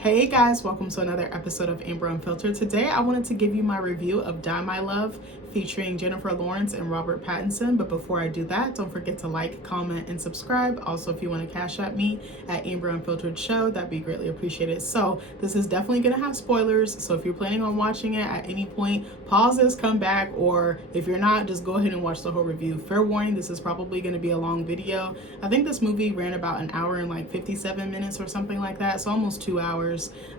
Hey guys, welcome to another episode of Amber Unfiltered. Today I wanted to give you my review of Die My Love featuring Jennifer Lawrence and Robert Pattinson. But before I do that, don't forget to like, comment, and subscribe. Also, if you want to cash at me at Amber Unfiltered Show, that'd be greatly appreciated. So this is definitely going to have spoilers. So if you're planning on watching it at any point, pause this, come back, or if you're not, just go ahead and watch the whole review. Fair warning, this is probably going to be a long video. I think this movie ran about an hour and like 57 minutes or something like that. So almost 2 hours.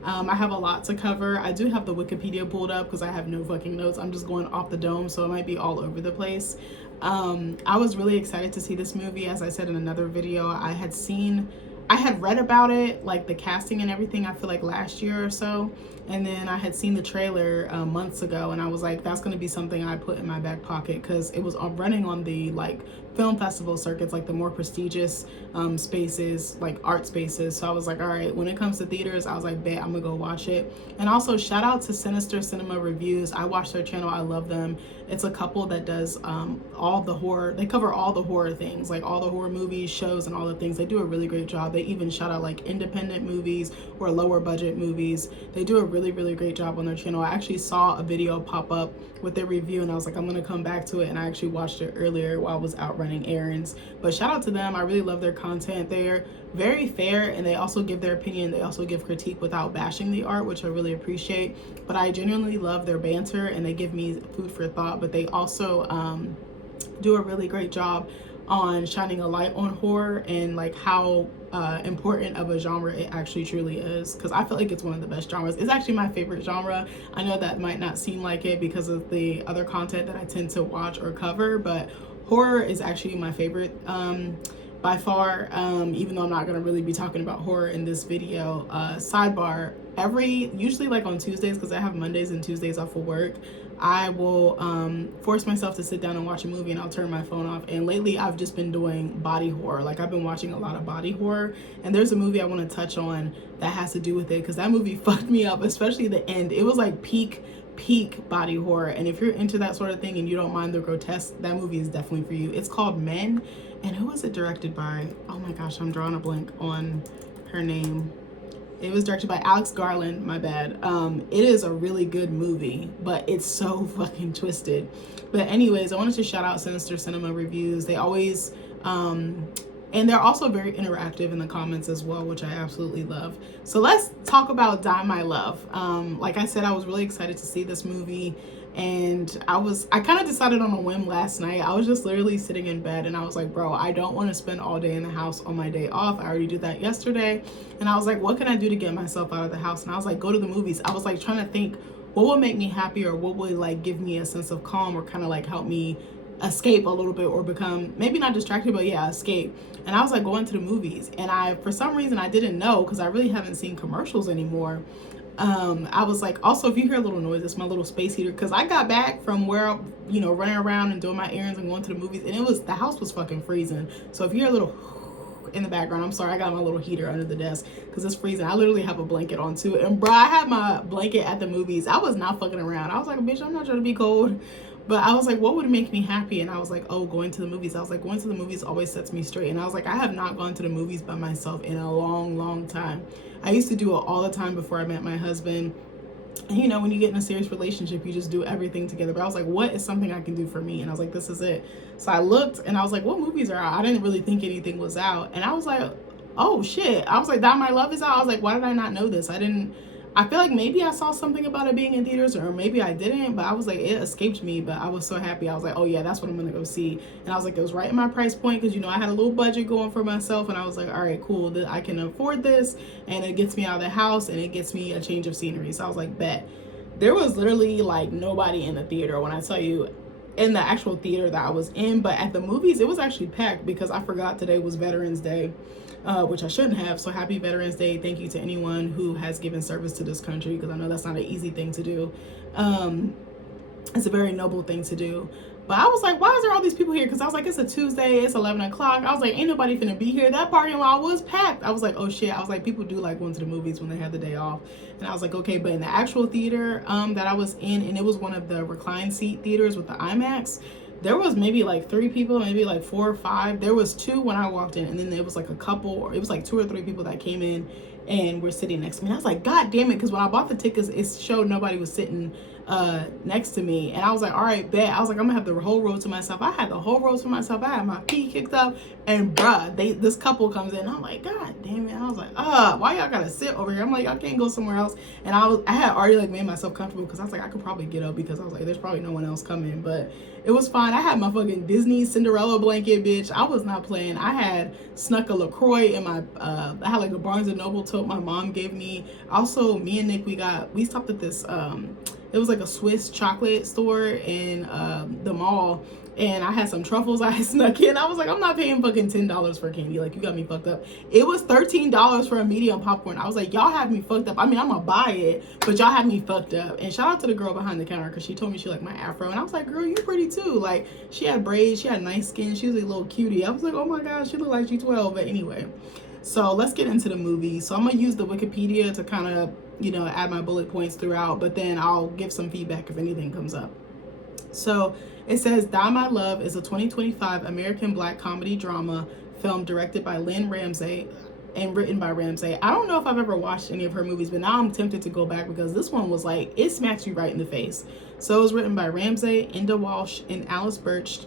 I have a lot to cover. I do have the Wikipedia pulled up because I have no fucking notes. I'm just going off the dome, so it might be all over the place. I was really excited to see this movie. As I said in another video, I had read about it, like the casting and everything, I feel like last year or so. And then I had seen the trailer months ago, and I was like, that's going to be something I put in my back pocket because it was running on the like film festival circuits, like the more prestigious spaces, like art spaces. So I was like, all right, when it comes to theaters, I was like, bet I'm gonna go watch it. And also shout out to Sinister Cinema Reviews. I watch their channel. I love them. It's a couple that does all the horror. They cover all the horror things, like all the horror movies, shows, and all the things. They do a really great job. They even shout out like independent movies or lower budget movies. They do a really great job on their channel. I actually saw a video pop up with their review, and I was like, I'm gonna come back to it. And I actually watched it earlier while I was out running errands. But shout out to them. I really love their content. They're very fair, and they also give their opinion. They also give critique without bashing the art, which I really appreciate. But I genuinely love their banter, and they give me food for thought. But they also do a really great job on shining a light on horror and like how important of a genre it actually truly is, because I feel like it's one of the best genres. It's actually my favorite genre. I know that might not seem like it because of the other content that I tend to watch or cover, but horror is actually my favorite by far, even though I'm not going to really be talking about horror in this video. Sidebar, usually like on Tuesdays, because I have Mondays and Tuesdays off of work, I will force myself to sit down and watch a movie, and I'll turn my phone off. And lately I've just been doing body horror. Like I've been watching a lot of body horror, and there's a movie I want to touch on that has to do with it, because that movie fucked me up, especially the end. It was like peak body horror, and if you're into that sort of thing and you don't mind the grotesque, that movie is definitely for you. It's called Men. And who was it directed by? Oh my gosh, I'm drawing a blank on her name. It was directed by Alex Garland, my bad. It is a really good movie, but it's so fucking twisted. But anyways, I wanted to shout out Sinister Cinema Reviews. They always and they're also very interactive in the comments as well, which I absolutely love. So let's talk about Die My Love. Like I said, I was really excited to see this movie, and I kind of decided on a whim last night. I was just literally sitting in bed, and I was like, bro, I don't want to spend all day in the house on my day off. I already did that yesterday. And I was like, what can I do to get myself out of the house? And I was like, go to the movies. I was like trying to think what would make me happy, or what would like give me a sense of calm, or kind of like help me escape a little bit, or become maybe not distracted, but yeah, escape. And I was like going to the movies, and for some reason I didn't know, because I really haven't seen commercials anymore. I was like, also, if you hear a little noise, it's my little space heater, because I got back from where I'm, running around and doing my errands and going to the movies, and the house was fucking freezing. So if you hear a little in the background, I'm sorry, I got my little heater under the desk because it's freezing. I literally have a blanket on too, and bro, I had my blanket at the movies. I was not fucking around. I was like, bitch, I'm not trying to be cold. But I was like, what would make me happy? And I was like, oh, going to the movies. I was like, going to the movies always sets me straight. And I was like, I have not gone to the movies by myself in a long time. I used to do it all the time before I met my husband. And when you get in a serious relationship, you just do everything together. But I was like, what is something I can do for me? And I was like, this is it. So I looked, and I was like, what movies are out? I didn't really think anything was out. And I was like, oh shit. I was like, Die My Love is out. I was like, why did I not know this? I feel like maybe I saw something about it being in theaters, or maybe I didn't, but I was like, it escaped me. But I was so happy. I was like, oh yeah, that's what I'm gonna go see. And I was like, it was right in my price point, because I had a little budget going for myself, and I was like, all right, cool, I can afford this, and it gets me out of the house, and it gets me a change of scenery. So I was like, bet. There was literally like nobody in the theater, when I tell you, in the actual theater that I was in. But at the movies, it was actually packed, because I forgot today was Veterans Day, which I shouldn't have. So happy Veterans Day. Thank you to anyone who has given service to this country, because I know that's not an easy thing to do. It's a very noble thing to do. But I was like, why is there all these people here? Because I was like, it's a Tuesday, it's 11 o'clock. I was like, ain't nobody finna be here. That parking lot was packed. I was like, oh shit. I was like, people do like going to the movies when they have the day off. And I was like, okay. But in the actual theater that I was in, and it was one of the recline seat theaters with the IMAX, there was maybe like 3 people, maybe like 4 or 5. There was 2 when I walked in, and then there was like a couple, or it was like 2 or 3 people that came in and were sitting next to me. And I was like, God damn it, because when I bought the tickets, it showed nobody was sitting next to me. And I was like, all right, bet. I was like, I'm gonna have the whole row to myself. I had the whole row to myself. I had my feet kicked up, and bruh, this couple comes in. I'm like, God damn it. I was like, why y'all gotta sit over here? I'm like, y'all can't go somewhere else. And I had already like made myself comfortable because I was like, I could probably get up because I was like, there's probably no one else coming. But it was fine. I had my fucking Disney Cinderella blanket, bitch. I was not playing. I had snuck a LaCroix in my I had like a Barnes and Noble tote my mom gave me. Also, me and Nick, we stopped at this it was like a Swiss chocolate store in the mall, and I had some truffles I snuck in. I was like, I'm not paying fucking $10 for candy. Like, you got me fucked up. It was $13 for a medium popcorn. I was like, y'all have me fucked up. I mean, I'm gonna buy it, but y'all have me fucked up. And shout out to the girl behind the counter, because she told me she liked my afro, and I was like, girl, you pretty too. Like, she had braids, she had nice skin, she was a little cutie. I was like, oh my gosh, she looked like she's 12. But anyway, so let's get into the movie. So I'm gonna use the Wikipedia to kind of, you know, add my bullet points throughout, but then I'll give some feedback if anything comes up. So it says Die My Love is a 2025 American Black comedy drama film directed by Lynn Ramsey and written by Ramsey. I don't know if I've ever watched any of her movies, but now I'm tempted to go back because this one was like, it smacks you right in the face. So it was written by Ramsey, Inda Walsh, and Alice Birch,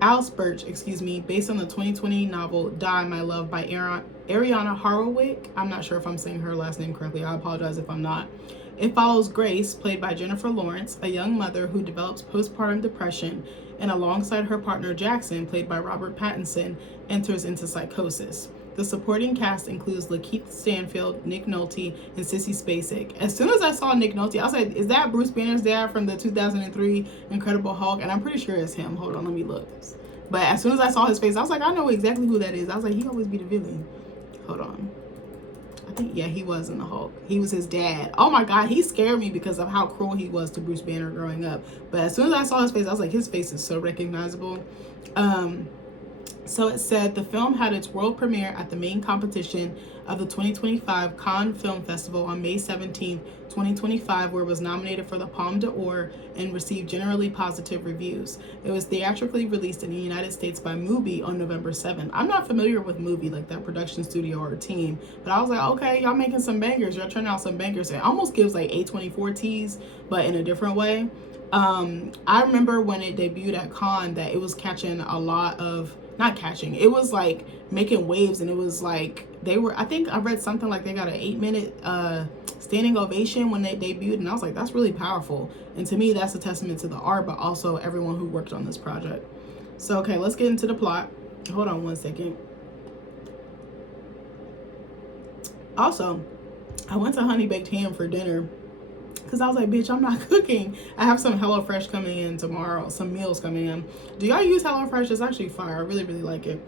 based on the 2020 novel Die My Love by Ariana Harwick. I'm not sure if I'm saying her last name correctly. I apologize if I'm not. It follows Grace, played by Jennifer Lawrence, a young mother who develops postpartum depression, and alongside her partner Jackson, played by Robert Pattinson, enters into psychosis. The supporting cast includes Lakeith Stanfield, Nick Nolte, and Sissy Spacek. As soon as I saw Nick Nolte, I was like, is that Bruce Banner's dad from the 2003 Incredible Hulk? And I'm pretty sure it's him. Hold on, let me look. But as soon as I saw his face, I was like, I know exactly who that is. I was like, he always be the villain. Hold on. I think, yeah, he was in the Hulk. He was his dad. Oh my God, he scared me because of how cruel he was to Bruce Banner growing up. But as soon as I saw his face, I was like, his face is so recognizable. So it said the film had its world premiere at the main competition of the 2025 Cannes Film Festival on May 17, 2025, where it was nominated for the Palme d'Or and received generally positive reviews. It was theatrically released in the United States by Mubi on November 7th. I'm not familiar with Mubi, like that production studio or team, but I was like, okay, y'all making some bangers. Y'all turning out some bangers. It almost gives like A24 tease, but in a different way. I remember when it debuted at Cannes that it was catching a lot of, not catching, it was like making waves, and it was like I think I read something like they got an 8-minute standing ovation when they debuted, and I was like, that's really powerful. And to me, that's a testament to the art, but also everyone who worked on this project. So okay, let's get into the plot. Hold on one second. Also, I went to Honey Baked Ham for dinner because I was like, bitch, I'm not cooking. I have some HelloFresh coming in tomorrow, some meals coming in. Do y'all use HelloFresh? It's actually fire. I really, really like it.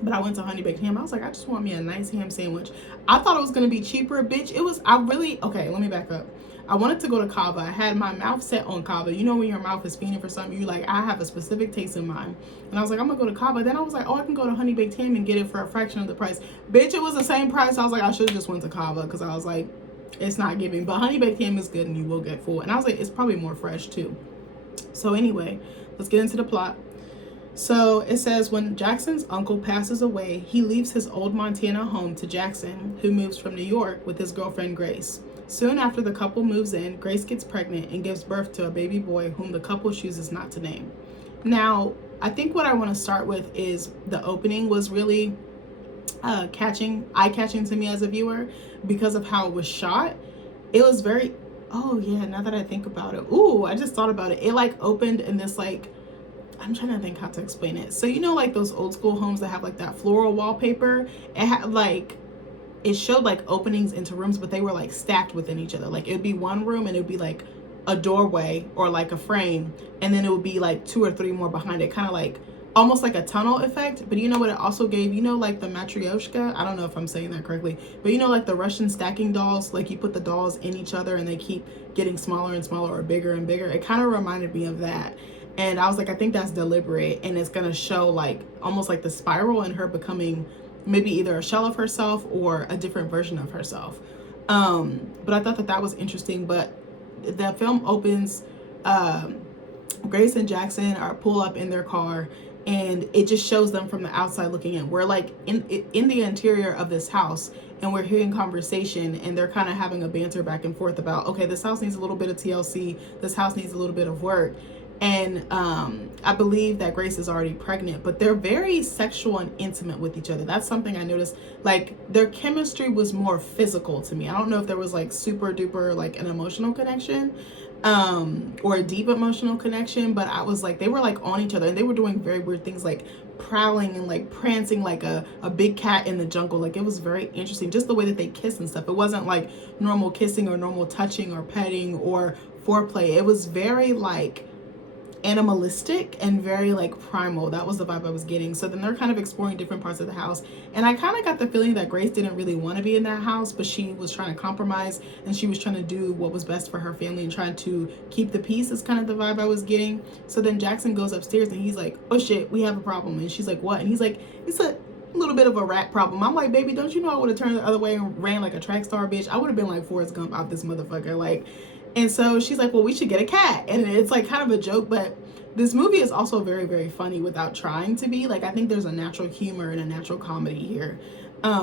But I went to Honey Baked Ham. I was like, I just want me a nice ham sandwich. I thought it was going to be cheaper, bitch. Okay, let me back up. I wanted to go to Cava. I had my mouth set on Cava. You know when your mouth is fiending for something, you're like, I have a specific taste in mind. And I was like, I'm going to go to Cava. Then I was like, oh, I can go to Honey Baked Ham and get it for a fraction of the price. Bitch, it was the same price. I was like, I should have just went to Cava because I was like, it's not giving. But Honey Baked Ham is good and you will get full. And I was like, it's probably more fresh too. So anyway, let's get into the plot. So it says when Jackson's uncle passes away, he leaves his old Montana home to Jackson, who moves from New York with his girlfriend Grace. Soon after the couple moves in, Grace gets pregnant and gives birth to a baby boy whom the couple chooses not to name. Now, I think what I want to start with is the opening was really eye-catching to me as a viewer because of how it was shot. It was very, oh yeah, now that I think about it. Ooh, I just thought about it. It like opened in this like, I'm trying to think how to explain it. So you know like those old school homes that have like that floral wallpaper? It had like, it showed like openings into rooms, but they were like stacked within each other. Like it would be one room and it would be like a doorway or like a frame, and then it would be like 2 or 3 more behind it, kind of like almost like a tunnel effect. But you know what it also gave? You know like the Matryoshka? I don't know if I'm saying that correctly, but you know like the Russian stacking dolls, like you put the dolls in each other and they keep getting smaller and smaller or bigger and bigger. It kind of reminded me of that. And I was like, I think that's deliberate, and it's gonna show like almost like the spiral in her becoming maybe either a shell of herself or a different version of herself. But I thought that was interesting. But the film opens, Grace and Jackson pull up in their car, and it just shows them from the outside looking in. We're like in the interior of this house, and we're hearing conversation, and they're kind of having a banter back and forth about, okay, this house needs a little bit of TLC, this house needs a little bit of work. And I believe that Grace is already pregnant, but they're very sexual and intimate with each other. That's something I noticed. Like, their chemistry was more physical to me. I don't know if there was like super duper like an emotional connection, or a deep emotional connection, but I was like, they were like on each other, and they were doing very weird things, like prowling and like prancing like a big cat in the jungle. Like, it was very interesting, just the way that they kiss and stuff. It wasn't like normal kissing or normal touching or petting or foreplay. It was very like animalistic and very like primal. That was the vibe I was getting. So then they're kind of exploring different parts of the house, and I kind of got the feeling that Grace didn't really want to be in that house, but she was trying to compromise, and she was trying to do what was best for her family and trying to keep the peace, is kind of the vibe I was getting. So then Jackson goes upstairs, and he's like, oh shit, we have a problem. And she's like, what? And he's like, it's a little bit of a rat problem. I'm like, baby, don't you know I would have turned the other way and ran like a track star, bitch? I would have been like Forrest Gump out this motherfucker. Like, and so she's like, well, we should get a cat. And it's like kind of a joke, but this movie is also very, very funny without trying to be. Like, I think there's a natural humor and a natural comedy here.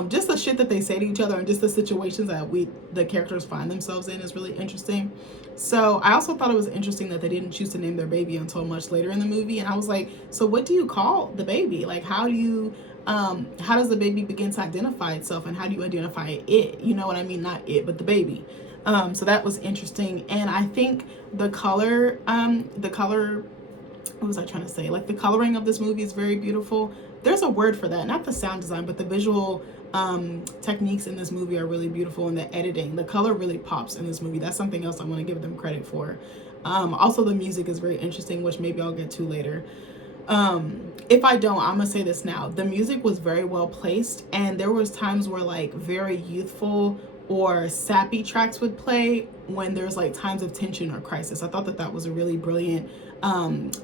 Just the shit that they say to each other, and just the situations that the characters find themselves in, is really interesting. So I also thought it was interesting that they didn't choose to name their baby until much later in the movie. And I was like, so what do you call the baby? Like, how does the baby begin to identify itself, and how do you identify it? You know what I mean? Not it, but the baby. So that was interesting. And I think the color, what was I trying to say? Like, the coloring of this movie is very beautiful. There's a word for that, not the sound design, but the visual techniques in this movie are really beautiful, and the editing, the color really pops in this movie. That's something else I want to give them credit for. Also, the music is very interesting, which maybe I'll get to later. If I don't, I'm gonna say this now. The music was very well placed, and there was times where like very youthful or sappy tracks would play when there's like times of tension or crisis. I thought that was a really brilliant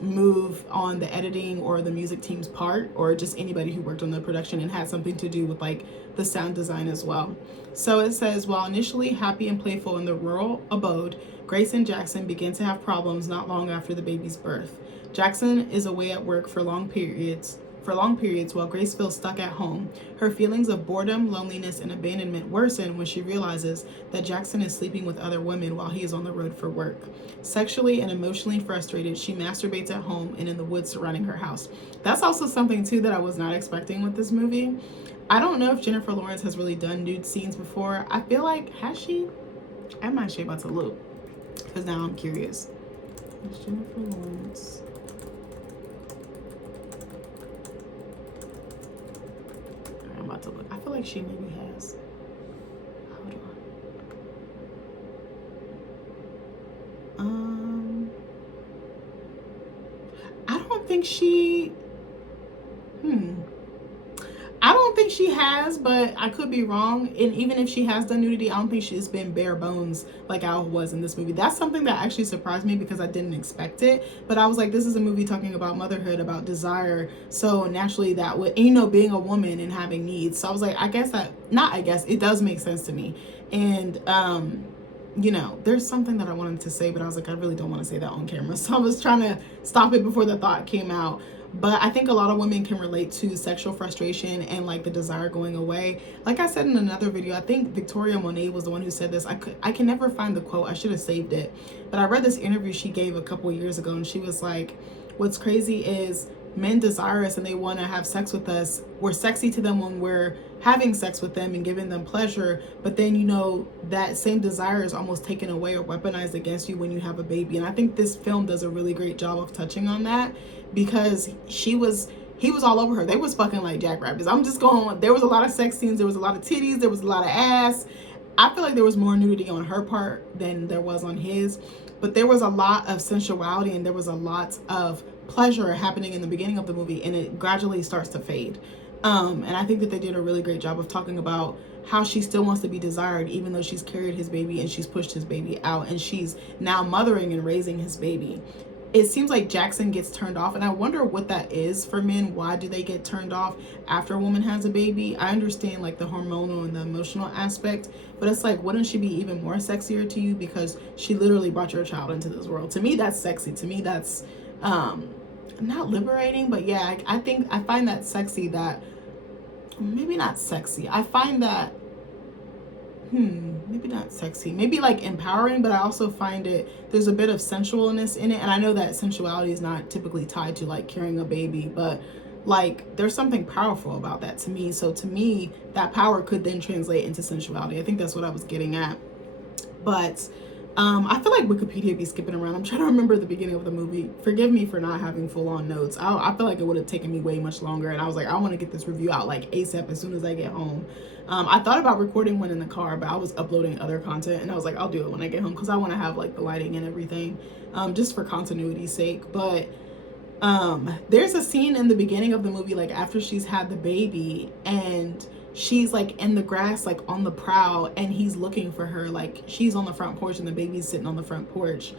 move on the editing or the music team's part, or just anybody who worked on the production, and had something to do with like the sound design as well. So it says, while initially happy and playful in the rural abode, Grace and Jackson begin to have problems not long after the baby's birth. Jackson is away at work for long periods while Grace feels stuck at home. Her feelings of boredom, loneliness, and abandonment worsen when she realizes that Jackson is sleeping with other women while he is on the road for work. Sexually and emotionally frustrated, she masturbates at home and in the woods surrounding her house. That's also something too that I was not expecting with this movie. I don't know if Jennifer Lawrence has really done nude scenes before. I feel like, has she? I'm actually about to look, because now I'm curious. Is Jennifer Lawrence... I'm about to look. I feel like she maybe has. Hold on. I don't think she... I don't think she has, but I could be wrong. And even if she has done nudity, I don't think she's been bare bones like Al was in this movie. That's something that actually surprised me, because I didn't expect it. But I was like, this is a movie talking about motherhood, about desire. So naturally that would, you know, being a woman and having needs. So I was like, it does make sense to me. And, you know, there's something that I wanted to say, but I was like, I really don't want to say that on camera. So I was trying to stop it before the thought came out. But I think a lot of women can relate to sexual frustration and like the desire going away. Like I said in another video, I think Victoria Monet was the one who said this. I can never find the quote. I should have saved it. But I read this interview she gave a couple years ago, and she was like, what's crazy is men desire us and they want to have sex with us. We're sexy to them when we're having sex with them and giving them pleasure, but then, you know, that same desire is almost taken away or weaponized against you when you have a baby. And I think this film does a really great job of touching on that, because he was all over her. They was fucking like jackrabbits. I'm just going, there was a lot of sex scenes, there was a lot of titties, there was a lot of ass. I feel like there was more nudity on her part than there was on his, but there was a lot of sensuality and there was a lot of pleasure happening in the beginning of the movie, and it gradually starts to fade. And I think that they did a really great job of talking about how she still wants to be desired, even though she's carried his baby and she's pushed his baby out, and she's now mothering and raising his baby. It seems like Jackson gets turned off, and I wonder what that is for men. Why do they get turned off after a woman has a baby? I understand like the hormonal and the emotional aspect, but it's like, wouldn't she be even more sexier to you because she literally brought your child into this world? To me, that's sexy. To me, that's not liberating, but yeah, I think I find that sexy, that maybe not sexy. I find that maybe not sexy, maybe like empowering, but I also find there's a bit of sensualness in it. And I know that sensuality is not typically tied to like carrying a baby, but like there's something powerful about that to me. So to me, that power could then translate into sensuality. I think that's what I was getting at. But I feel like Wikipedia be skipping around. I'm trying to remember the beginning of the movie. Forgive me for not having full-on notes. I feel like it would have taken me way much longer. And I was like, I want to get this review out like ASAP as soon as I get home. I thought about recording one in the car, but I was uploading other content. And I was like, I'll do it when I get home because I want to have like the lighting and everything, just for continuity's sake. But there's a scene in the beginning of the movie, like after she's had the baby, and she's like in the grass, like on the prowl, and he's looking for her. Like she's on the front porch and the baby's sitting on the front porch,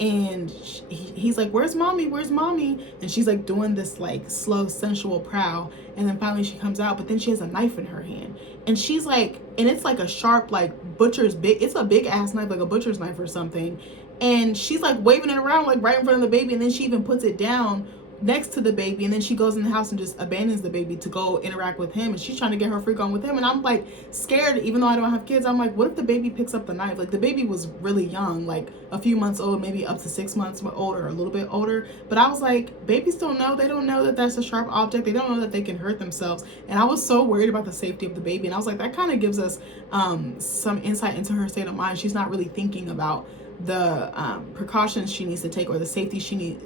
and he's like, where's mommy, where's mommy? And she's like doing this like slow sensual prowl, and then finally she comes out, but then she has a knife in her hand, and she's like, and it's like a sharp like butcher's it's a big ass knife, like a butcher's knife or something. And she's like waving it around like right in front of the baby, and then she even puts it down next to the baby, and then she goes in the house and just abandons the baby to go interact with him, and she's trying to get her freak on with him. And I'm like scared, even though I don't have kids. I'm like, what if the baby picks up the knife? Like the baby was really young, like a few months old, maybe up to 6 months old or a little bit older. But I was like, babies don't know. They don't know that that's a sharp object. They don't know that they can hurt themselves. And I was so worried about the safety of the baby. And I was like, that kind of gives us some insight into her state of mind. She's not really thinking about the precautions she needs to take, or the safety she needs,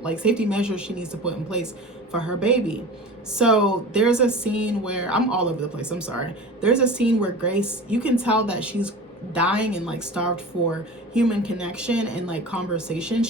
like safety measures she needs to put in place for her baby. So there's a scene where I'm all over the place, I'm sorry. There's a scene where Grace, you can tell that she's dying and like starved for human connection and like conversation.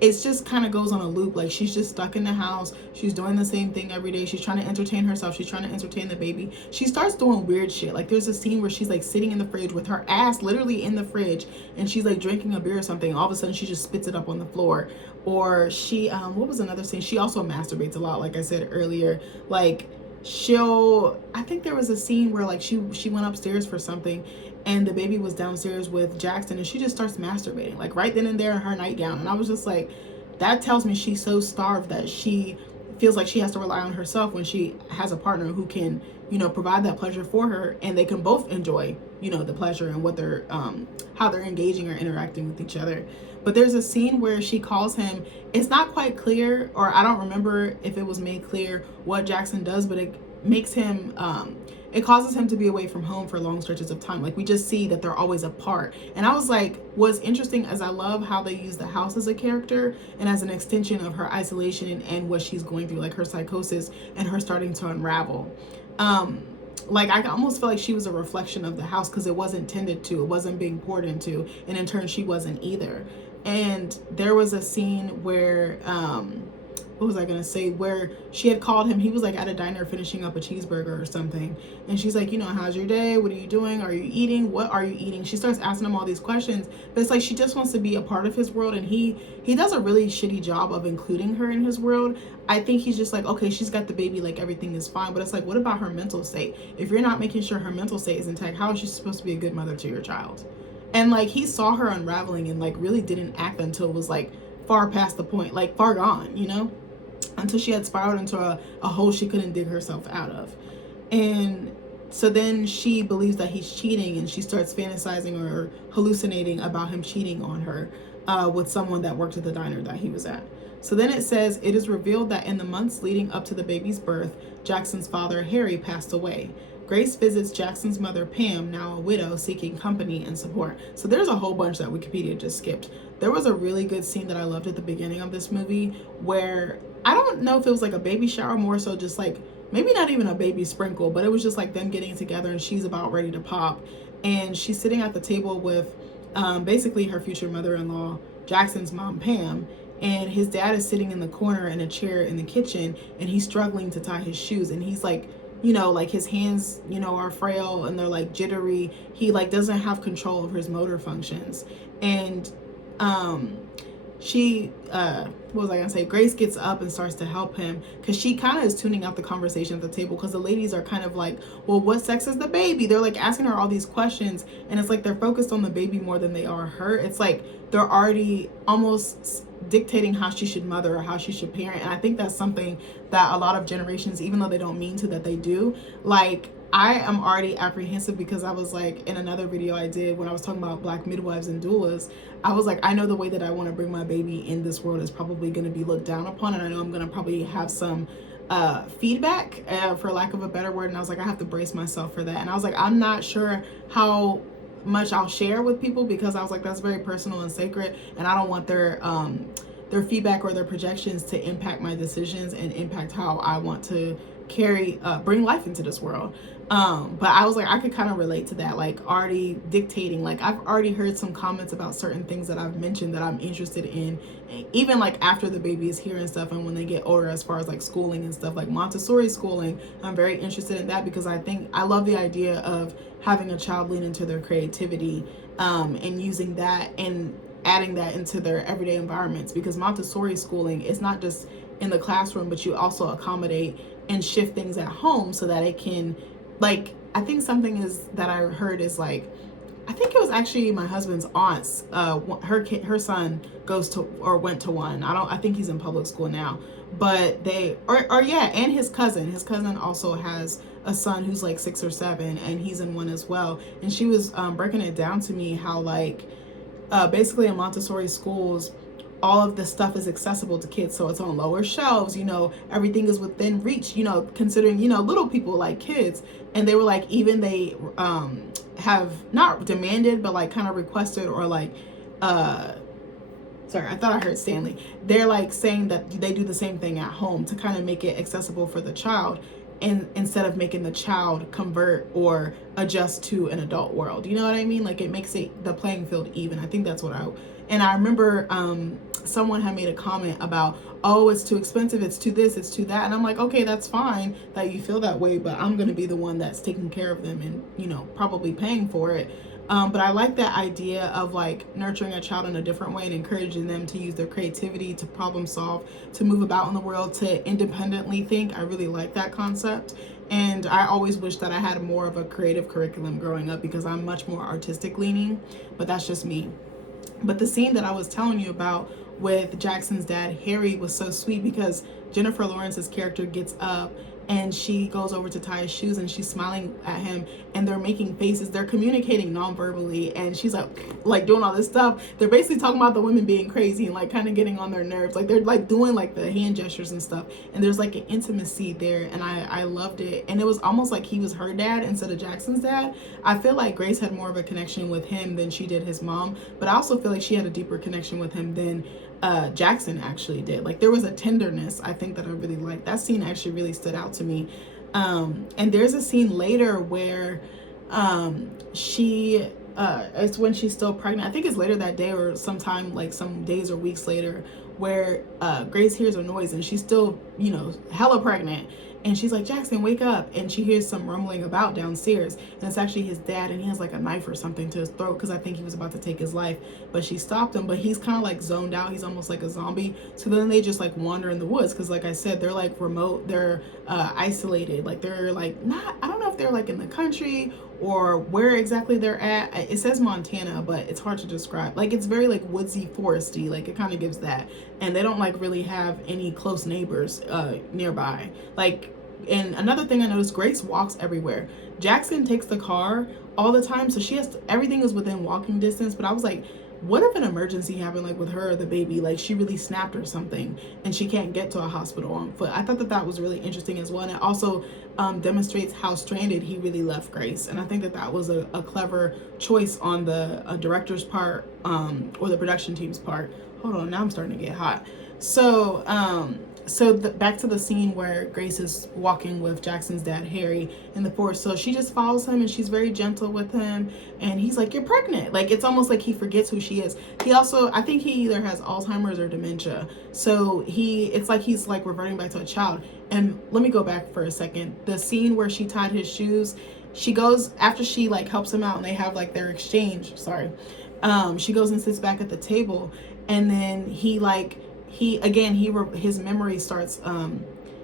It's just kind of goes on a loop. Like she's just stuck in the house. She's doing the same thing every day. She's trying to entertain herself. She's trying to entertain the baby. She starts doing weird shit. Like there's a scene where she's like sitting in the fridge with her ass literally in the fridge, and she's like drinking a beer or something. All of a sudden she just spits it up on the floor. Or she, what was another scene? She also masturbates a lot, like I said earlier. Like I think there was a scene where like she went upstairs for something, and the baby was downstairs with Jackson, and she just starts masturbating like right then and there in her nightgown. And I was just like, that tells me she's so starved that she feels like she has to rely on herself when she has a partner who can, provide that pleasure for her, and they can both enjoy, the pleasure and what they're how they're engaging or interacting with each other. But there's a scene where she calls him. It's not quite clear, or I don't remember if it was made clear what Jackson does, but it makes him it causes him to be away from home for long stretches of time. Like we just see that they're always apart. And I was like, what's interesting is I love how they use the house as a character and as an extension of her isolation and what she's going through, like her psychosis and her starting to unravel. Like I almost feel like she was a reflection of the house, because it wasn't tended to, it wasn't being poured into, and in turn she wasn't either. And there was a scene where what was I gonna say, where she had called him. He was like at a diner finishing up a cheeseburger or something, and she's like, how's your day, what are you doing, are you eating, what are you eating? She starts asking him all these questions, but it's like she just wants to be a part of his world, and he does a really shitty job of including her in his world. I think he's just like, okay, she's got the baby, like everything is fine, but it's like, what about her mental state? If you're not making sure her mental state is intact, how is she supposed to be a good mother to your child? And like he saw her unraveling and like really didn't act until it was like far past the point, like far gone, until she had spiraled into a hole she couldn't dig herself out of. And so then she believes that he's cheating, and she starts fantasizing or hallucinating about him cheating on her with someone that worked at the diner that he was at. So then it says, it is revealed that in the months leading up to the baby's birth, Jackson's father, Harry, passed away. Grace visits Jackson's mother, Pam, now a widow, seeking company and support. So there's a whole bunch that Wikipedia just skipped. There was a really good scene that I loved at the beginning of this movie where I don't know if it was like a baby shower, more so just like maybe not even a baby sprinkle, but it was just like them getting together, and she's about ready to pop. And she's sitting at the table with basically her future mother-in-law, Jackson's mom, Pam, and his dad is sitting in the corner in a chair in the kitchen, and he's struggling to tie his shoes, and he's like, like his hands, are frail and they're like jittery. He like doesn't have control of his motor functions. And she what was I gonna say, Grace gets up and starts to help him, because she kind of is tuning out the conversation at the table, because the ladies are kind of like, well, what sex is the baby? They're like asking her all these questions, and it's like they're focused on the baby more than they are her. It's like they're already almost dictating how she should mother or how she should parent. And I think that's something that a lot of generations, even though they don't mean to, that they do. Like, I am already apprehensive, because I was like, in another video I did when I was talking about Black midwives and doulas, I was like, I know the way that I want to bring my baby in this world is probably going to be looked down upon, and I know I'm going to probably have some feedback, for lack of a better word. And I was like, I have to brace myself for that. And I was like, I'm not sure how much I'll share with people, because I was like, that's very personal and sacred, and I don't want their feedback or their projections to impact my decisions and impact how I want to bring life into this world. But I was like, I could kind of relate to that, like already dictating. Like, I've already heard some comments about certain things that I've mentioned that I'm interested in, even like after the baby is here and stuff, and when they get older, as far as like schooling and stuff, like Montessori schooling, I'm very interested in that, because I love the idea of having a child lean into their creativity, and using that and adding that into their everyday environments, because Montessori schooling is not just in the classroom, but you also accommodate and shift things at home so that it can, like, I think something is that I heard is like, I think it was actually my husband's aunt's, her son goes to, or went to one. I think he's in public school now, but and his cousin also has a son who's like 6 or 7, and he's in one as well. And she was breaking it down to me how, like, basically in Montessori schools, all of this stuff is accessible to kids, so it's on lower shelves, everything is within reach, considering, little people like kids. And they were like, even they have not demanded, but like kind of requested, or like sorry, I thought I heard Stanley. They're like saying that they do the same thing at home to kind of make it accessible for the child, and instead of making the child convert or adjust to an adult world. You know what I mean? Like, it makes the playing field even. I think that's what and I remember someone had made a comment about, oh, it's too expensive, it's too this, it's too that. And I'm like, okay, that's fine that you feel that way, but I'm going to be the one that's taking care of them and, probably paying for it. But I like that idea of like nurturing a child in a different way and encouraging them to use their creativity, to problem solve, to move about in the world, to independently think. I really like that concept. And I always wish that I had more of a creative curriculum growing up, because I'm much more artistic leaning, but that's just me. But the scene that I was telling you about with Jackson's dad, Harry, was so sweet, because Jennifer Lawrence's character gets up and she goes over to tie his shoes, and she's smiling at him, and they're making faces, they're communicating non-verbally, and she's like doing all this stuff. They're basically talking about the women being crazy and like kind of getting on their nerves, like they're like doing like the hand gestures and stuff, and there's like an intimacy there, and I loved it. And it was almost like he was her dad instead of Jackson's dad. I feel like Grace had more of a connection with him than she did his mom, but I also feel like she had a deeper connection with him than Jackson actually did. Like, there was a tenderness, I think, that I really liked. That scene actually really stood out to me. And there's a scene later where it's when she's still pregnant. I think it's later that day, or sometime like some days or weeks later, where Grace hears a noise, and she's still, hella pregnant. And she's like, Jackson, wake up. And she hears some rumbling about downstairs. And it's actually his dad, and he has like a knife or something to his throat, because I think he was about to take his life. But she stopped him, but he's kind of like zoned out. He's almost like a zombie. So then they just like wander in the woods, because like I said, they're like remote. They're isolated. Like, they're like I don't know if they're like in the country or where exactly they're at. It says Montana, but it's hard to describe. Like, it's very like woodsy, foresty. Like, it kind of gives that. And they don't like really have any close neighbors nearby. Like, and another thing I noticed, Grace walks everywhere. Jackson takes the car all the time, so everything is within walking distance. But I was like, what if an emergency happened, like with her or the baby, like she really snapped or something, and she can't get to a hospital on foot? I thought that was really interesting as well. And it also demonstrates how stranded he really left Grace. And I think that was a clever choice on the director's part, or the production team's part. Hold on, now I'm starting to get hot. So back to the scene where Grace is walking with Jackson's dad, Harry, in the forest. So she just follows him, and she's very gentle with him, and he's like, you're pregnant. Like, it's almost like he forgets who she is. He also, I think he either has Alzheimer's or dementia. So it's like he's like reverting back to a child. And let me go back for a second. The scene where she tied his shoes, she goes, after she like helps him out and they have like their exchange, She goes and sits back at the table, and then his memory starts,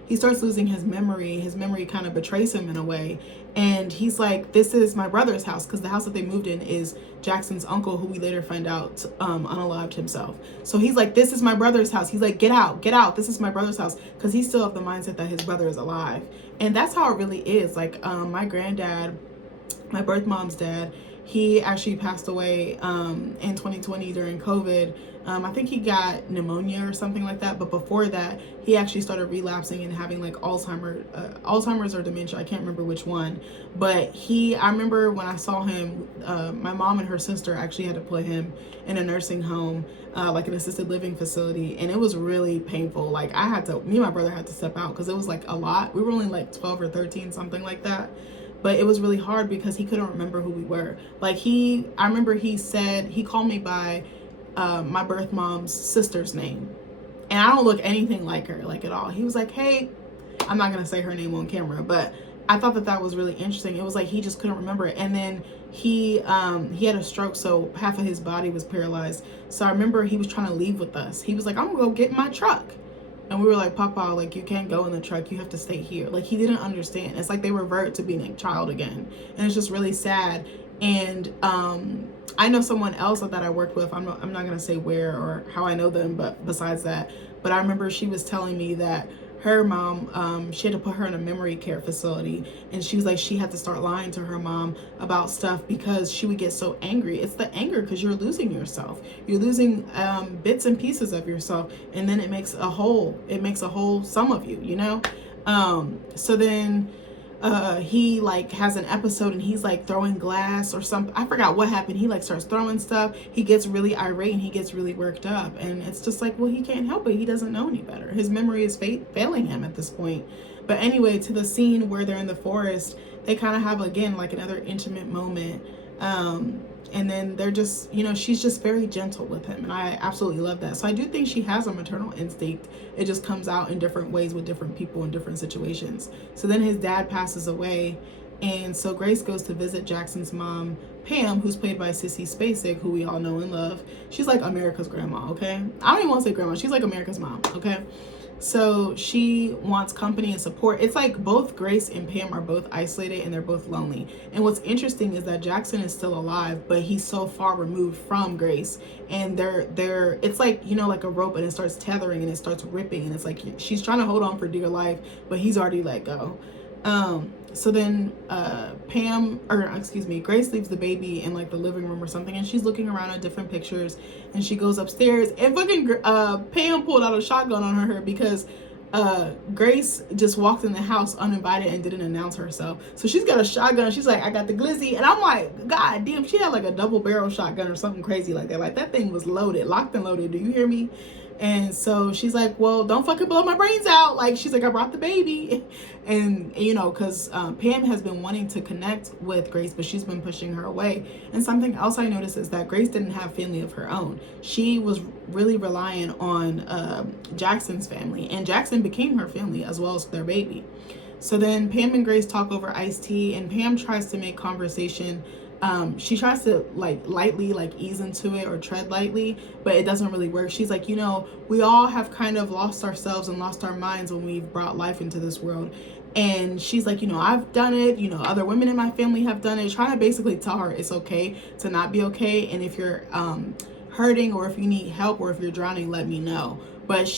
he starts losing his memory. His memory kind of betrays him in a way. And he's like, this is my brother's house, because the house that they moved in is Jackson's uncle, who we later find out unalived himself. So he's like, this is my brother's house. He's like, get out, this is my brother's house, because he's still of the mindset that his brother is alive. And that's how it really is. Like, my granddad, my birth mom's dad, he actually passed away in 2020 during COVID. I think he got pneumonia or something like that. But before that, he actually started relapsing and having like Alzheimer's or dementia. I can't remember which one. But I remember when I saw him, my mom and her sister actually had to put him in a nursing home, like an assisted living facility. And it was really painful. Like me and my brother had to step out because it was like a lot. We were only like 12 or 13, something like that. But it was really hard because he couldn't remember who we were. Like I remember he called me by my birth mom's sister's name. And I don't look anything like her, like at all. He was like, hey, I'm not going to say her name on camera, but I thought that was really interesting. It was like he just couldn't remember it. And then he had a stroke, so half of his body was paralyzed. So I remember he was trying to leave with us. He was like, I'm going to go get my truck. And we were like, Papa, like, you can't go in the truck. You have to stay here. Like, he didn't understand. It's like they revert to being a child again. And it's just really sad. And I know someone else that I worked with. I'm not going to say where or how I know them, but besides that. But I remember she was telling me that her mom, she had to put her in a memory care facility. And she was like, she had to start lying to her mom about stuff because she would get so angry. It's the anger because you're losing yourself. You're losing bits and pieces of yourself. And then it makes a whole sum of you, you know? So then he like has an episode and he's like throwing glass or something. I forgot what happened. He like starts throwing stuff. He gets really irate and he gets really worked up. And it's just like, well, he can't help it. He doesn't know any better. His memory is failing him at this point. But anyway, to the scene where they're in the forest, they kind of have, again, like another intimate moment. And then they're just, you know, she's just very gentle with him. And I absolutely love that. So I do think she has a maternal instinct. It just comes out in different ways with different people in different situations. So then his dad passes away. And so Grace goes to visit Jackson's mom, Pam, who's played by Sissy Spacek, who we all know and love. She's like America's grandma, okay? I don't even want to say grandma. She's like America's mom, okay? So she wants company and support. It's like both Grace and Pam are both isolated and they're both lonely. And what's interesting is that Jackson is still alive, but he's so far removed from Grace. And it's like, you know, like a rope, and it starts tethering and it starts ripping. And it's like she's trying to hold on for dear life, but he's already let go. So then Grace leaves the baby in like the living room or something, and she's looking around at different pictures, and she goes upstairs, and fucking Pam pulled out a shotgun on her because Grace just walked in the house uninvited and didn't announce herself. So she's got a shotgun. She's like, I got the glizzy. And I'm like, God damn, she had like a double barrel shotgun or something crazy like that. Like that thing was loaded, locked and loaded. Do you hear me? And so she's like, well, don't fucking blow my brains out. Like, she's like, I brought the baby. And, you know, because Pam has been wanting to connect with Grace, but she's been pushing her away. And something else I noticed is that Grace didn't have family of her own. She was really relying on Jackson's family. And Jackson became her family as well as their baby. So then Pam and Grace talk over iced tea, and Pam tries to make conversation. She tries to like lightly like ease into it or tread lightly, but it doesn't really work. She's like, you know, we all have kind of lost ourselves and lost our minds when we've brought life into this world. And she's like, you know, I've done it, you know, other women in my family have done it, trying to basically tell her it's okay to not be okay. And if you're hurting, or if you need help, or if you're drowning, let me know. But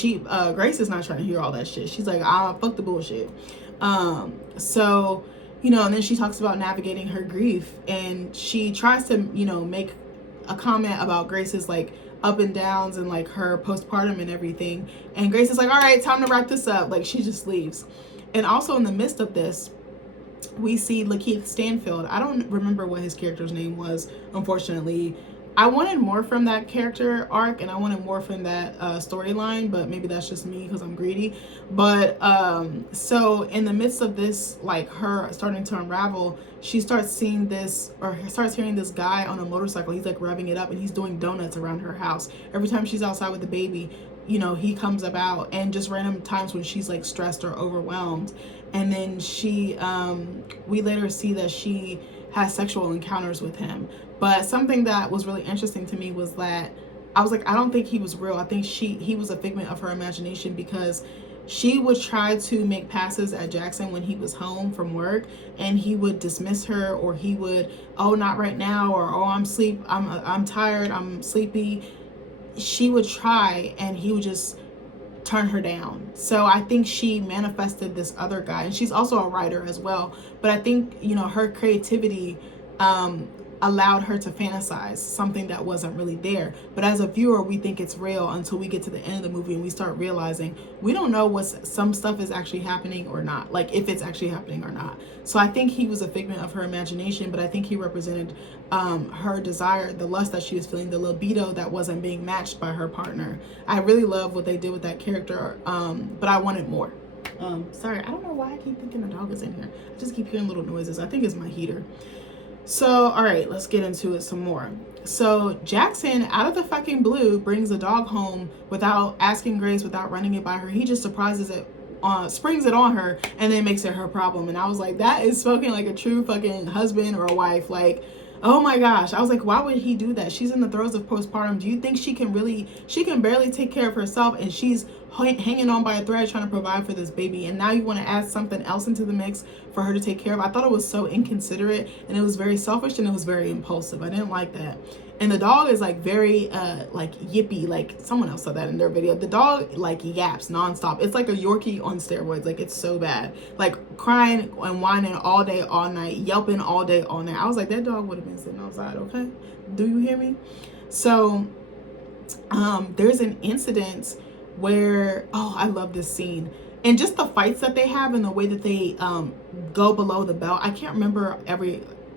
Grace is not trying to hear all that shit. She's like, fuck the bullshit. So, you know, and then she talks about navigating her grief, and she tries to, you know, make a comment about Grace's like up and downs and like her postpartum and everything. And Grace is like, all right, time to wrap this up. Like, she just leaves. And also in the midst of this, we see Lakeith Stanfield. I don't remember what his character's name was, unfortunately. I wanted more from that character arc, and I wanted more from that storyline, but maybe that's just me because I'm greedy. But so in the midst of this, like her starting to unravel, she starts seeing this, or starts hearing this guy on a motorcycle. He's like revving it up, and he's doing donuts around her house. Every time she's outside with the baby, you know, he comes about, and just random times when she's like stressed or overwhelmed. And then we later see that she has sexual encounters with him. But something that was really interesting to me was that I was like, I don't think he was real. I think he was a figment of her imagination, because she would try to make passes at Jackson when he was home from work, and he would dismiss her, or he would, oh, not right now, or oh, I'm tired, I'm sleepy. She would try, and he would just turn her down. So I think she manifested this other guy, and she's also a writer as well. But I think, you know, her creativity allowed her to fantasize something that wasn't really there. But as a viewer, we think it's real until we get to the end of the movie and we start realizing we don't know what some stuff is actually happening or not, like if it's actually happening or not. So I think he was a figment of her imagination, but I think he represented her desire, the lust that she was feeling, the libido that wasn't being matched by her partner. I really love what they did with that character, but I wanted more. Sorry, I don't know why I keep thinking the dog is in here. I just keep hearing little noises. I think it's my heater. So, all right, let's get into it some more. So Jackson, out of the fucking blue, brings the dog home without asking Grace, without running it by her. He just surprises it, springs it on her, and then makes it her problem. And I was like, that is spoken like a true fucking husband or a wife. Like, oh my gosh. I was like, why would he do that? She's in the throes of postpartum. Do you think she can barely take care of herself, and she's hanging on by a thread trying to provide for this baby, and now you want to add something else into the mix for her to take care of? I thought it was so inconsiderate, and it was very selfish, and it was very impulsive. I didn't like that. And the dog is like very like yippy, like someone else said that in their video. The dog like yaps nonstop. It's like a Yorkie on steroids. Like, it's so bad, like crying and whining all day all night, yelping all day all night. I was like, that dog would have been sitting outside. Okay, do you hear me? So there's an incident where, oh, I love this scene, and just the fights that they have and the way that they go below the belt. I can't remember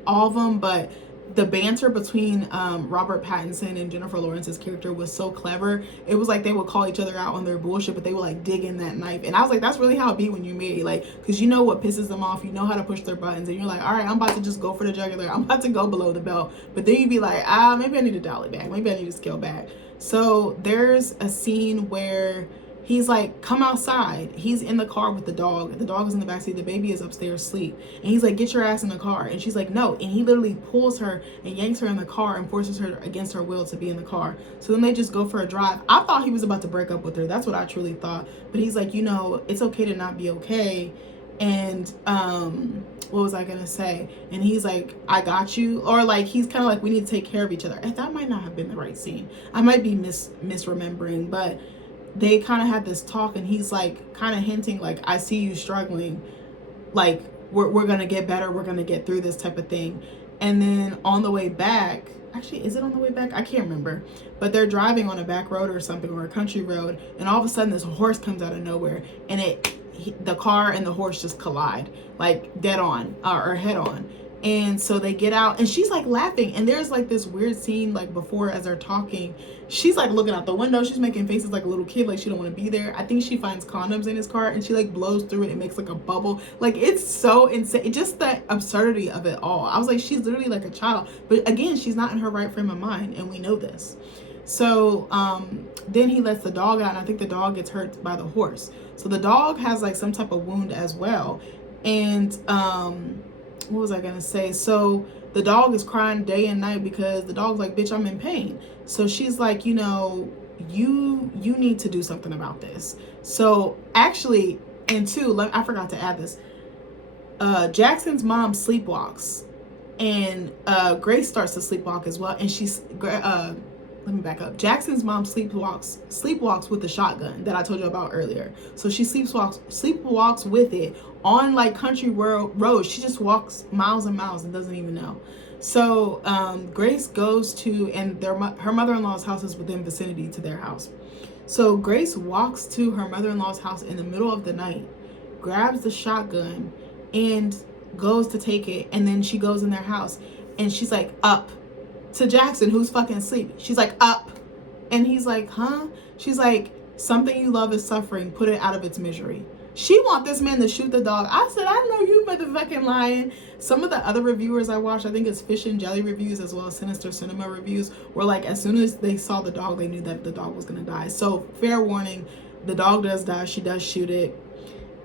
all of them, but the banter between Robert Pattinson and Jennifer Lawrence's character was so clever. It was like they would call each other out on their bullshit, but they would like dig in that knife. And I was like, that's really how it be when you're married, like, because you know what pisses them off, you know how to push their buttons, and you're like, all right, I'm about to just go for the jugular, I'm about to go below the belt. But then you'd be like, maybe I need to dial it back, maybe I need to scale back. So there's a scene where he's like, come outside. He's in the car with the dog. The dog is in the backseat. The baby is upstairs asleep. And he's like, get your ass in the car. And she's like, no. And he literally pulls her and yanks her in the car and forces her against her will to be in the car. So then they just go for a drive. I thought he was about to break up with her. That's what I truly thought. But he's like, you know, it's okay to not be okay. And what was I gonna say? And he's like, I got you. Or like, he's kind of like, we need to take care of each other. And that might not have been the right scene. I might be misremembering, but they kind of had this talk, and he's like kind of hinting like, I see you struggling, like we're gonna get better, we're gonna get through this type of thing. And then on the way back, actually, is it on the way back? I can't remember, but they're driving on a back road or something, or a country road, and all of a sudden this horse comes out of nowhere, and the car and the horse just collide, like dead on, or head on. And so they get out, and she's like laughing, and there's like this weird scene like before, as they're talking, she's like looking out the window, she's making faces like a little kid, like she don't want to be there. I think she finds condoms in his car, and she like blows through it and makes like a bubble. Like, it's so insane, just the absurdity of it all. I was like, she's literally like a child, but again, she's not in her right frame of mind, and we know this. So then he lets the dog out, and I think the dog gets hurt by the horse. So the dog has like some type of wound as well. And what was I gonna say? So the dog is crying day and night because the dog's like, bitch, I'm in pain. So she's like, you know, you need to do something about this. So actually, and two, I forgot to add this. Jackson's mom sleepwalks, and Grace starts to sleepwalk as well. And she's let me back up. Jackson's mom sleepwalks with the shotgun that I told you about earlier. So she sleepwalks with it on like country roads. She just walks miles and miles and doesn't even know. So Grace goes to, and her mother-in-law's house is within vicinity to their house. So Grace walks to her mother-in-law's house in the middle of the night, grabs the shotgun, and goes to take it. And then she goes in their house, and she's like, up. To Jackson, who's fucking asleep. She's like, up. And he's like, huh? She's like, something you love is suffering. Put it out of its misery. She want this man to shoot the dog. I said, I know you motherfucking lying. Some of the other reviewers I watched, I think it's Fish and Jelly reviews as well as Sinister Cinema reviews, were like, as soon as they saw the dog, they knew that the dog was going to die. So fair warning, the dog does die. She does shoot it.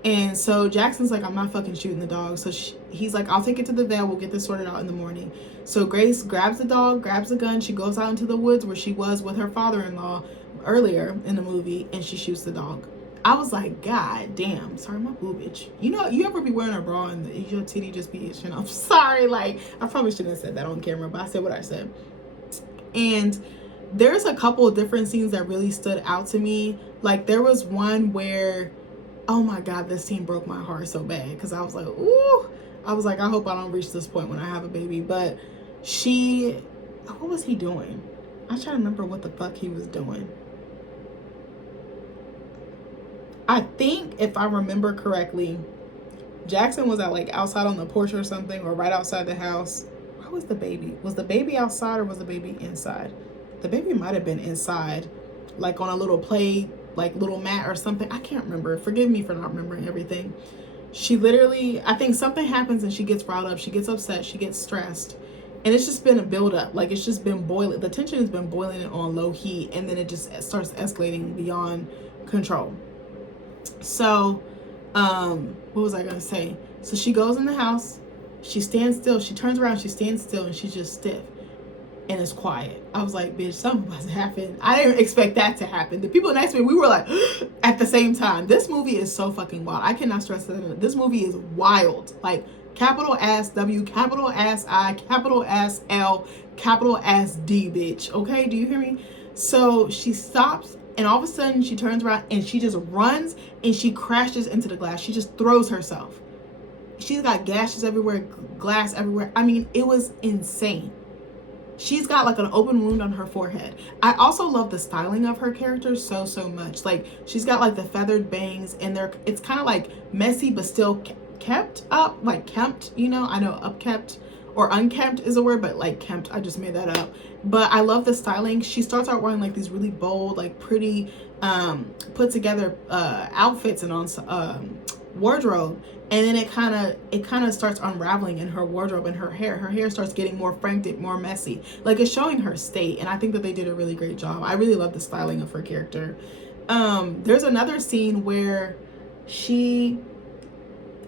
And so Jackson's like, I'm not fucking shooting the dog. So he's like, I'll take it to the vet. We'll get this sorted out in the morning. So Grace grabs the dog, grabs the gun. She goes out into the woods where she was with her father-in-law earlier in the movie, and she shoots the dog. I was like, God damn. Sorry, my boobage. You know, you ever be wearing a bra and your titty just be itching? I'm sorry. Like, I probably shouldn't have said that on camera, but I said what I said. And there's a couple of different scenes that really stood out to me. Like, there was one where, oh my God, this scene broke my heart so bad, because I was like, ooh, I was like, I hope I don't reach this point when I have a baby. But what was he doing? I try to remember what the fuck he was doing. I think if I remember correctly, Jackson was at like outside on the porch or something, or right outside the house. Where was the baby? Was the baby outside or was the baby inside? The baby might have been inside, like on a little play, like little mat or something. I can't remember. Forgive me for not remembering everything. She literally, I think something happens and she gets riled up. She gets upset. She gets stressed. And it's just been a buildup. Like, it's just been boiling. The tension has been boiling on low heat. And then it just starts escalating beyond control. So, what was I going to say? So she goes in the house. She stands still. She turns around. She stands still. And she's just stiff. And it's quiet. I was like, bitch, something must happen. I didn't expect that to happen. The people next to me, we were like, at the same time. This movie is so fucking wild. I cannot stress that. This movie is wild. Like, capital ass W, capital ass I, capital ass L, capital ass D, bitch. Okay, do you hear me? So she stops, and all of a sudden she turns around and she just runs and she crashes into the glass. She just throws herself. She's got gashes everywhere, glass everywhere. I mean, it was insane. She's got like an open wound on her forehead. I also love the styling of her character so much. Like, she's got like the feathered bangs, and it's kind of like messy but still kept up, like kempt, you know. I know upkept or unkempt is a word, but like kempt, I just made that up. But I love the styling. She starts out wearing like these really bold, like pretty put together outfits and on wardrobe, and then it kind of starts unraveling in her wardrobe and her hair starts getting more frantic, more messy. Like, it's showing her state, and I think that they did a really great job. I really love the styling of her character. There's another scene where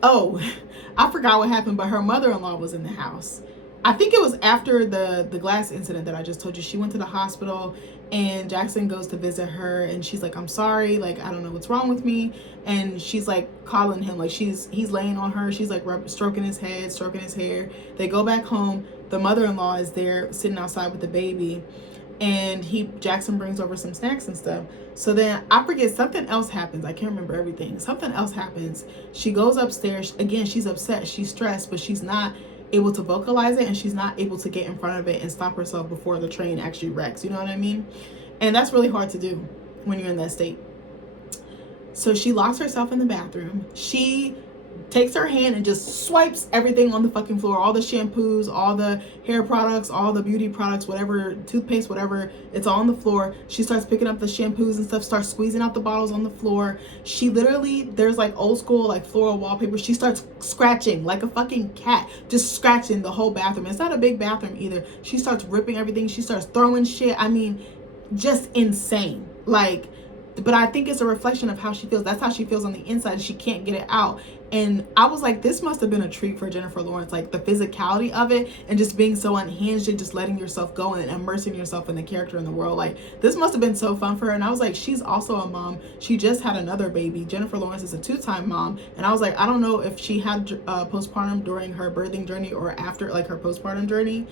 I forgot what happened, but her mother-in-law was in the house. I think it was after the glass incident that I just told you. She went to the hospital, and Jackson goes to visit her, and she's like, I'm sorry, like, I don't know what's wrong with me. And she's like calling him, like, he's laying on her. She's like stroking his head, stroking his hair. They go back home. The mother-in-law is there sitting outside with the baby, and Jackson brings over some snacks and stuff. So then I forget, something else happens. I can't remember everything. Something else happens. She goes upstairs. Again, she's upset. She's stressed, but she's not able to vocalize it, and she's not able to get in front of it and stop herself before the train actually wrecks. You know what I mean? And that's really hard to do when you're in that state. So she locks herself in the bathroom. She takes her hand and just swipes everything on the fucking floor. All the shampoos, all the hair products, all the beauty products, whatever, toothpaste, whatever, it's all on the floor. She starts picking up the shampoos and stuff, starts squeezing out the bottles on the floor. She literally, there's like old school, like floral wallpaper. She starts scratching like a fucking cat, just scratching the whole bathroom. It's not a big bathroom either. She starts ripping everything. She starts throwing shit. I mean, just insane. Like, but I think it's a reflection of how she feels. That's how she feels on the inside. She can't get it out. And I was like, this must have been a treat for Jennifer Lawrence, like the physicality of it and just being so unhinged and just letting yourself go and immersing yourself in the character in the world. Like, this must have been so fun for her. And I was like, she's also a mom. She just had another baby. Jennifer Lawrence is a 2-time mom. And I was like, I don't know if she had postpartum during her birthing journey or after, like her postpartum journey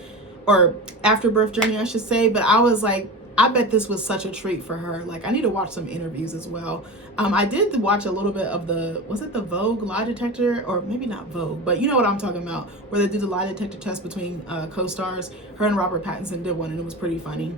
or afterbirth journey, I should say. But I was like, I bet this was such a treat for her. Like, I need to watch some interviews as well. I did watch a little bit of was it the Vogue lie detector? Or maybe not Vogue, but you know what I'm talking about, where they do the lie detector test between co-stars. Her and Robert Pattinson did one, and it was pretty funny.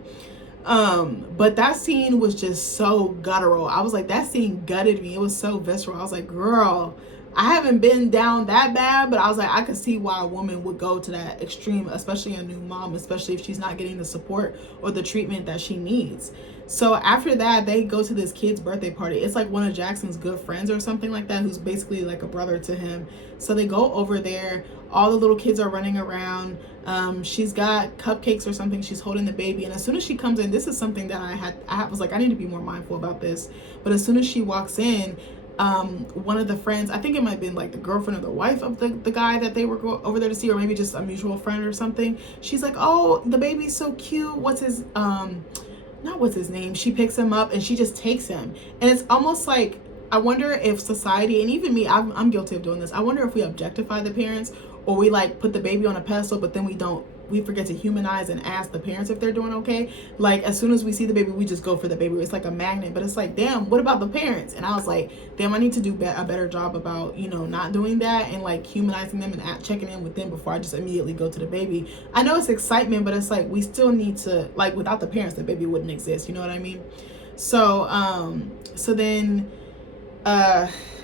But that scene was just so guttural. I was like, that scene gutted me. It was so visceral. I was like, girl, I haven't been down that bad, but I was like, I could see why a woman would go to that extreme, especially a new mom, especially if she's not getting the support or the treatment that she needs. So after that, they go to this kid's birthday party. It's like one of Jackson's good friends or something like that, who's basically like a brother to him. So they go over there. All the little kids are running around. She's got cupcakes or something. She's holding the baby. And as soon as she comes in, this is something that I was like, I need to be more mindful about this. But as soon as she walks in, one of the friends, I think it might have been like the girlfriend or the wife of the guy that they were over there to see, or maybe just a mutual friend or something. She's like, oh, the baby's so cute. What's his, not what's his name. She picks him up and she just takes him. And it's almost like, I wonder if society, and even me, I'm guilty of doing this. I wonder if we objectify the parents, or we like put the baby on a pedestal, but then we forget to humanize and ask the parents if they're doing okay. Like as soon as we see the baby, we just go for the baby. It's like a magnet, but it's like, damn, what about the parents? And I was like, damn, I need to do a better job about, you know, not doing that and like humanizing them and checking in with them before I just immediately go to the baby. I know it's excitement, but it's like, we still need to, like, without the parents, the baby wouldn't exist. You know what I mean? So, so then,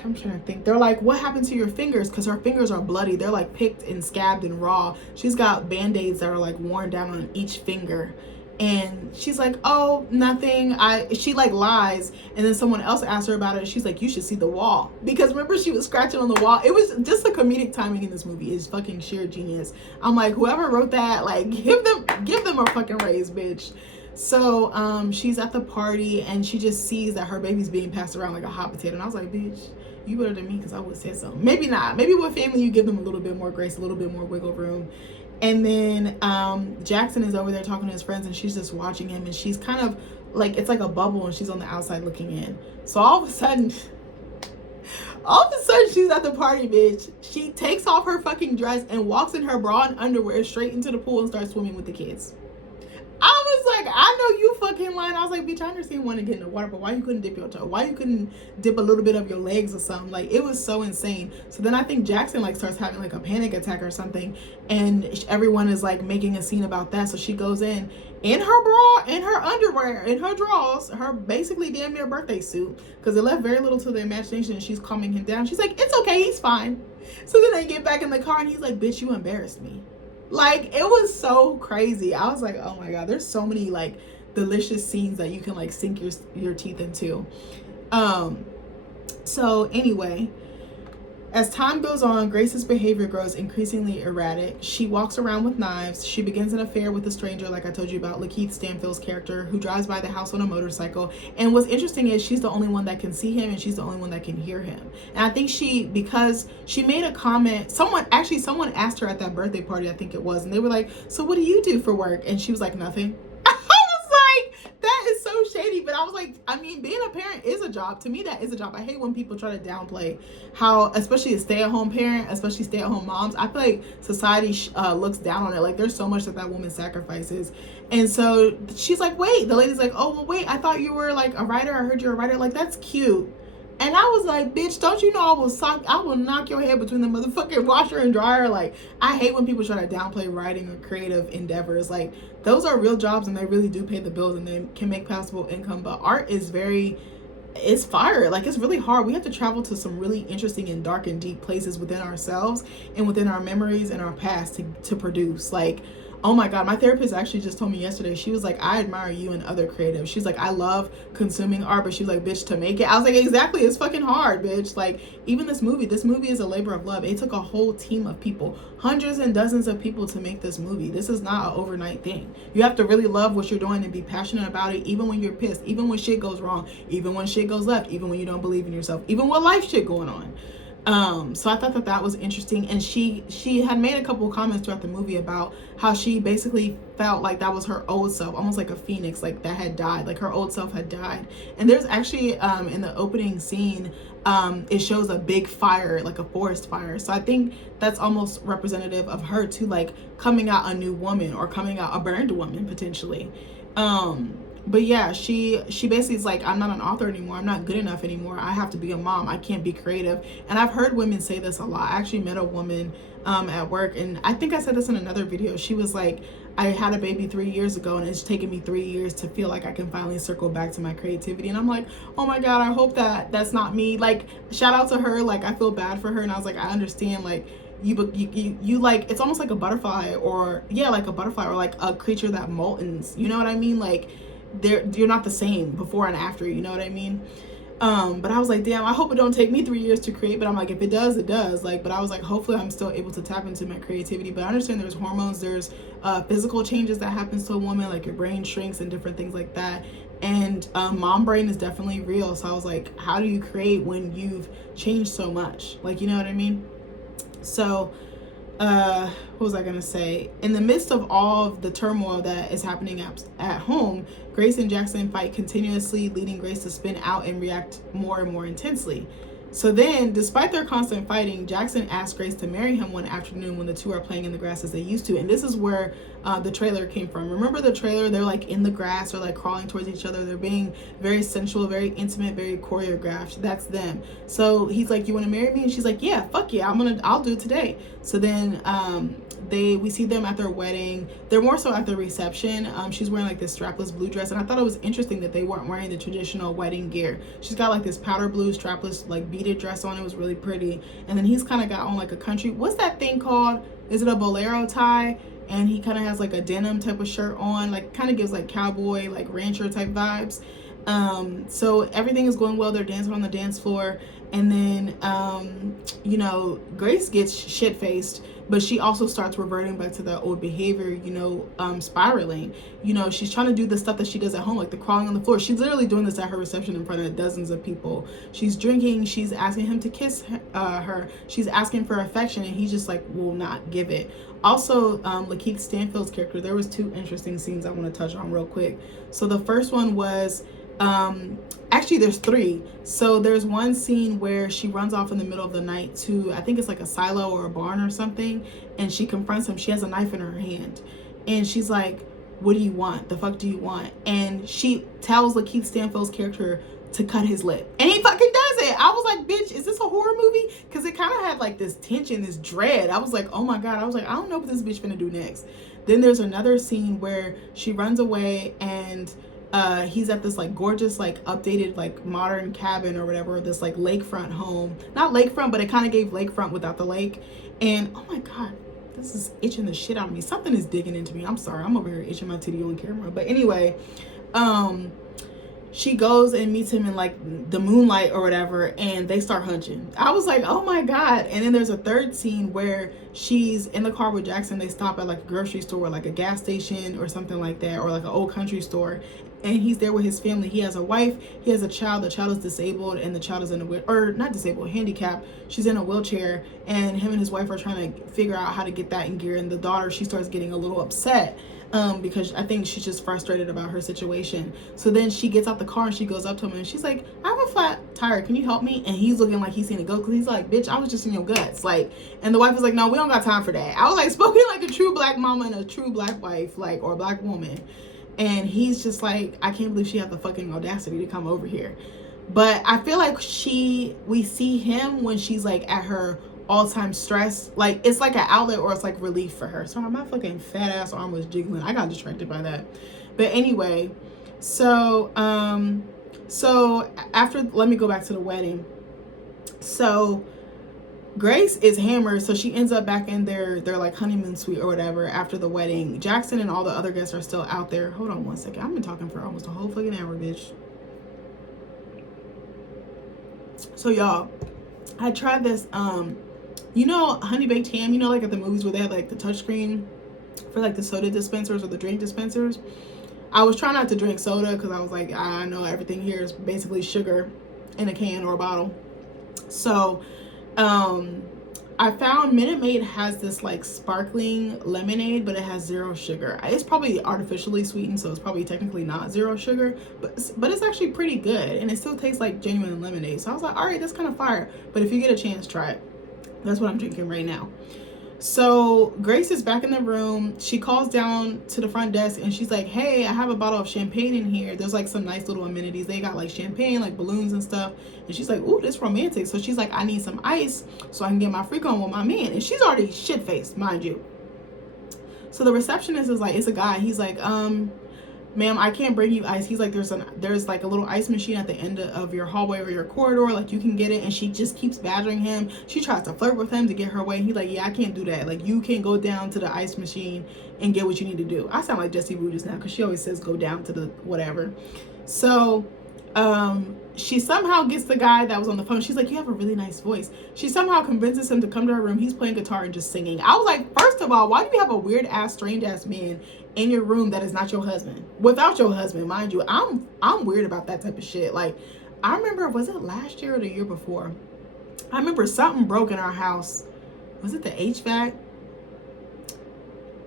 I'm trying to think. They're like, what happened to your fingers? Because her fingers are bloody. They're like picked and scabbed and raw. She's got band-aids that are like worn down on each finger. And she's like, oh, nothing. She like lies. And then someone else asked her about it. And she's like, you should see the wall. Because remember, she was scratching on the wall. It was just the comedic timing in this movie is fucking sheer genius. I'm like, whoever wrote that, like, give them a fucking raise, bitch. So she's at the party and she just sees that her baby's being passed around like a hot potato. And I was like, bitch, you better than me, because I would have said something. Maybe not. Maybe with family, you give them a little bit more grace, a little bit more wiggle room. And then Jackson is over there talking to his friends, and she's just watching him, and she's kind of like, it's like a bubble, and she's on the outside looking in. So all of a sudden, she's at the party, bitch. She takes off her fucking dress and walks in her bra and underwear straight into the pool and starts swimming with the kids. I was like, I know you fucking lying. I was like, bitch, I understand wanting to get in the water, but why you couldn't dip your toe? Why you couldn't dip a little bit of your legs or something? Like, it was so insane. So then I think Jackson like starts having like a panic attack or something, and everyone is like making a scene about that. So she goes in her bra, in her underwear, in her drawers, her basically damn near birthday suit, because it left very little to the imagination, and she's calming him down. She's like, it's okay, he's fine. So then they get back in the car and he's like, bitch, you embarrassed me. Like, it was so crazy. I was like, oh my god, there's so many like delicious scenes that you can like sink your teeth into. So anyway, as time goes on, Grace's behavior grows increasingly erratic. She walks around with knives. She begins an affair with a stranger, like I told you about, Lakeith Stanfield's character, who drives by the house on a motorcycle. And what's interesting is she's the only one that can see him, and she's the only one that can hear him. And I think because she made a comment, someone asked her at that birthday party, I think it was, and they were like, so what do you do for work? And she was like, nothing. That is so shady. But I was like, I mean, being a parent is a job. To me, that is a job. I hate when people try to downplay how, especially a stay-at-home parent, especially stay-at-home moms, I feel like society looks down on it. Like, there's so much that woman sacrifices. And so she's like, wait, the lady's like, oh, well, wait, I thought you were like a writer. I heard you're a writer. Like, that's cute. And I was like, bitch, don't you know I will knock your head between the motherfucking washer and dryer. Like, I hate when people try to downplay writing or creative endeavors. Like, those are real jobs, and they really do pay the bills, and they can make passable income. But art is it's fire. Like, it's really hard. We have to travel to some really interesting and dark and deep places within ourselves and within our memories and our past to produce. Like, oh my god, my therapist actually just told me yesterday, she was like, I admire you and other creatives. She's like, I love consuming art, but she's like, bitch, to make it, I was like, exactly, it's fucking hard, bitch. Like, even this movie is a labor of love. It took a whole team of people, hundreds and dozens of people, to make this movie. This is not an overnight thing. You have to really love what you're doing and be passionate about it, even when you're pissed, even when shit goes wrong, even when shit goes left, even when you don't believe in yourself, even with life shit going on. So I thought that was interesting. And she had made a couple of comments throughout the movie about how she basically felt like that was her old self, almost like a phoenix, like that had died, like her old self had died. And there's actually in the opening scene, it shows a big fire, like a forest fire. So I think that's almost representative of her too, like coming out a new woman, or coming out a burned woman potentially. But yeah, she basically is like, I'm not an author anymore. I'm not good enough anymore. I have to be a mom. I can't be creative. And I've heard women say this a lot. I actually met a woman at work, and I think I said this in another video. She was like, I had a baby 3 years ago, and it's taken me 3 years to feel like I can finally circle back to my creativity. And I'm like, oh my god, I hope that's not me. Like, shout out to her. Like, I feel bad for her, and I was like, I understand. Like, you like, it's almost like a butterfly, or like a butterfly, or like a creature that moltens. You know what I mean? Like, you're not the same before and after, you know what I mean? But I was like, damn, I hope it don't take me 3 years to create. But I'm like, if it does, it does. Like, but I was like, hopefully I'm still able to tap into my creativity. But I understand there's hormones, there's physical changes that happens to a woman, like your brain shrinks and different things like that. And mom brain is definitely real. So I was like, how do you create when you've changed so much? Like, you know what I mean? So what was I gonna say? In the midst of all of the turmoil that is happening at home, Grace and Jackson fight continuously, leading Grace to spin out and react more and more intensely. So then, despite their constant fighting, Jackson asked Grace to marry him one afternoon when the two are playing in the grass as they used to. And this is where the trailer came from. Remember the trailer? They're like in the grass or like crawling towards each other. They're being very sensual, very intimate, very choreographed. That's them. So he's like, you want to marry me? And she's like, yeah, fuck yeah, I'll do it today. So then we see them at their wedding. They're more so at the reception. She's wearing like this strapless blue dress, and I thought it was interesting that they weren't wearing the traditional wedding gear. She's got like this powder blue strapless like beaded dress on. It was really pretty. And then he's kind of got on like a country, what's that thing called? Is it a bolero tie? And he kind of has like a denim type of shirt on, like kind of gives like cowboy, like rancher type vibes. So everything is going well. They're dancing on the dance floor. And then, you know, Grace gets shit-faced, but she also starts reverting back to that old behavior, you know, spiraling. You know, she's trying to do the stuff that she does at home, like the crawling on the floor. She's literally doing this at her reception in front of dozens of people. She's drinking. She's asking him to kiss her. She's asking for affection, and he just like will not give it. Also, Lakeith Stanfield's character, there was 2 interesting scenes I want to touch on real quick. So the first one was, actually there's 3. So there's one scene where she runs off in the middle of the night to, I think it's like a silo or a barn or something, and she confronts him. She has a knife in her hand, and she's like, what do you want? The fuck do you want? And she tells Lakeith Stanfield's character to cut his lip, and he fucking does it. I was like, bitch, is this a horror movie? Because it kind of had like this tension, this dread. I was like, oh my god. I was like, I don't know what this bitch finna do next. Then there's another scene where she runs away, and he's at this like gorgeous like updated like modern cabin or whatever, this like lakefront home. Not lakefront, but it kind of gave lakefront without the lake. And oh my god, this is itching the shit out of me. Something is digging into me. I'm sorry, I'm over here itching my titty on camera. But anyway, she goes and meets him in like the moonlight or whatever, and they start hunching. I was like, oh my god. And then there's a third scene where she's in the car with Jackson. They stop at like a grocery store, like a gas station or something like that, or like an old country store, and he's there with his family. He has a wife, he has a child. The child is disabled, and the child is in a or not disabled, handicapped. She's in a wheelchair, and him and his wife are trying to figure out how to get that in gear. And the daughter, she starts getting a little upset because I think she's just frustrated about her situation. So then she gets out the car and she goes up to him and she's like, I have a flat tire, can you help me? And he's looking like he's seen it go, because he's like, bitch, I was just in your guts. Like, and the wife is like, no, we don't got time for that. I was like, spoken like a true black mama and a true black wife, like, or black woman. And he's just like, I can't believe she had the fucking audacity to come over here. But I feel like we see him when she's like at her all-time stress. Like, it's like an outlet, or it's like relief for her. Sorry, my fucking fat ass arm was jiggling. I got distracted by that. But anyway, so after, let me go back to the wedding. So Grace is hammered, so she ends up back in their like honeymoon suite or whatever after the wedding. Jackson and all the other guests are still out there. Hold on one second. I've been talking for almost a whole fucking hour, bitch. So y'all, I tried this you know, honey baked ham, you know, like at the movies where they have like the touchscreen for like the soda dispensers or the drink dispensers. I was trying not to drink soda because I was like, I know everything here is basically sugar in a can or a bottle. So I found Minute Maid has this like sparkling lemonade, but it has 0 sugar. It's probably artificially sweetened, so it's probably technically not 0 sugar, but it's actually pretty good, and it still tastes like genuine lemonade. So I was like, all right, that's kind of fire. But if you get a chance, try it. That's what I'm drinking right now. So Grace is back in the room. She calls down to the front desk and she's like, hey, I have a bottle of champagne in here. There's like some nice little amenities. They got like champagne, like balloons and stuff. And she's like, ooh, this romantic. So she's like, I need some ice so I can get my freak on with my man. And she's already shit-faced, mind you. So the receptionist is like, it's a guy. He's like, ma'am, I can't bring you ice. He's like, there's like a little ice machine at the end of your hallway or your corridor, like you can get it. And she just keeps badgering him. She tries to flirt with him to get her way. And he's like, yeah, I can't do that. Like, you can go down to the ice machine and get what you need to do. I sound like Jessie Boo just now because she always says go down to the whatever. So she somehow gets the guy that was on the phone. She's like, you have a really nice voice. She somehow convinces him to come to her room. He's playing guitar and just singing. I was like, first of all, why do you have a weird ass, strange ass man in your room that is not your husband? Without your husband, mind you. I'm weird about that type of shit. Like, I remember, was it last year or the year before? I remember something broke in our house. Was it the HVAC?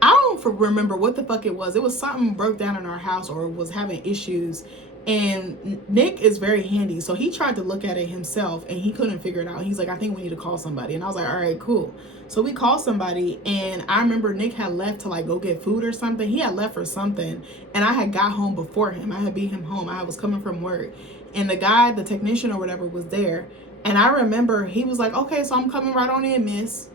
I don't remember what the fuck it was. It was something broke down in our house or was having issues. And Nick is very handy, so he tried to look at it himself and he couldn't figure it out. He's like, I think we need to call somebody. And I was like, all right, cool. So we called somebody, and I remember Nick had left to like go get food or something. He had left for something, and I had got home before him. I had beat him home. I was coming from work, and the guy, the technician or whatever, was there. And I remember he was like, okay, so I'm coming right on in, miss.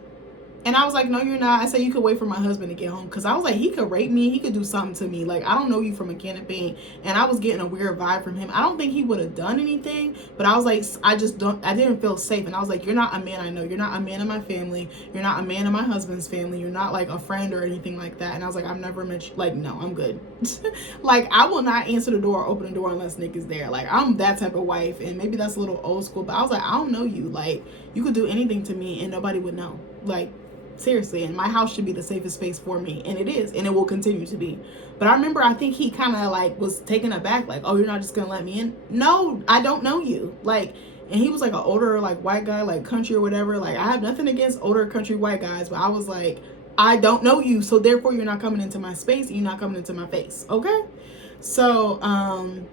And I was like, no, you're not. I said, you could wait for my husband to get home. Because I was like, he could rape me. He could do something to me. Like, I don't know you from a can of paint. And I was getting a weird vibe from him. I don't think he would have done anything. But I was like, I didn't feel safe. And I was like, you're not a man I know. You're not a man in my family. You're not a man in my husband's family. You're not like a friend or anything like that. And I was like, I've never met you. Like, no, I'm good. Like, I will not answer the door or open the door unless Nick is there. Like, I'm that type of wife. And maybe that's a little old school. But I was like, I don't know you. Like, you could do anything to me and nobody would know. Like, seriously. And my house should be the safest space for me, and it is, and it will continue to be. But I remember, I think he kind of like was taken aback, like, oh, you're not just gonna let me in? No, I don't know you. Like, and he was like an older like white guy, like country or whatever. Like, I have nothing against older country white guys, but I was like, I don't know you, so therefore you're not coming into my space and you're not coming into my face. Okay. So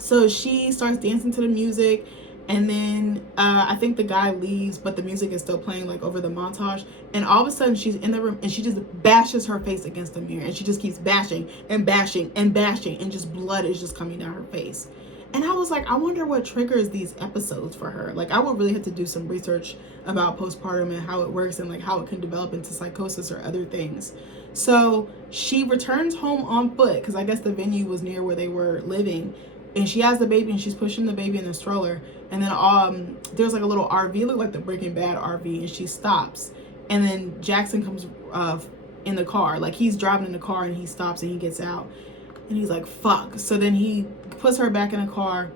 so she starts dancing to the music. And then I think the guy leaves, but the music is still playing like over the montage. And all of a sudden she's in the room and she just bashes her face against the mirror. And she just keeps bashing and bashing and bashing. And just blood is just coming down her face. And I was like, I wonder what triggers these episodes for her. Like, I would really have to do some research about postpartum and how it works and like how it can develop into psychosis or other things. So she returns home on foot because I guess the venue was near where they were living. And she has the baby and she's pushing the baby in the stroller. And then there's like a little RV, look like the Breaking Bad RV, and she stops. And then Jackson comes in the car. Like, he's driving in the car and he stops and he gets out. And he's like, fuck. So then he puts her back in the car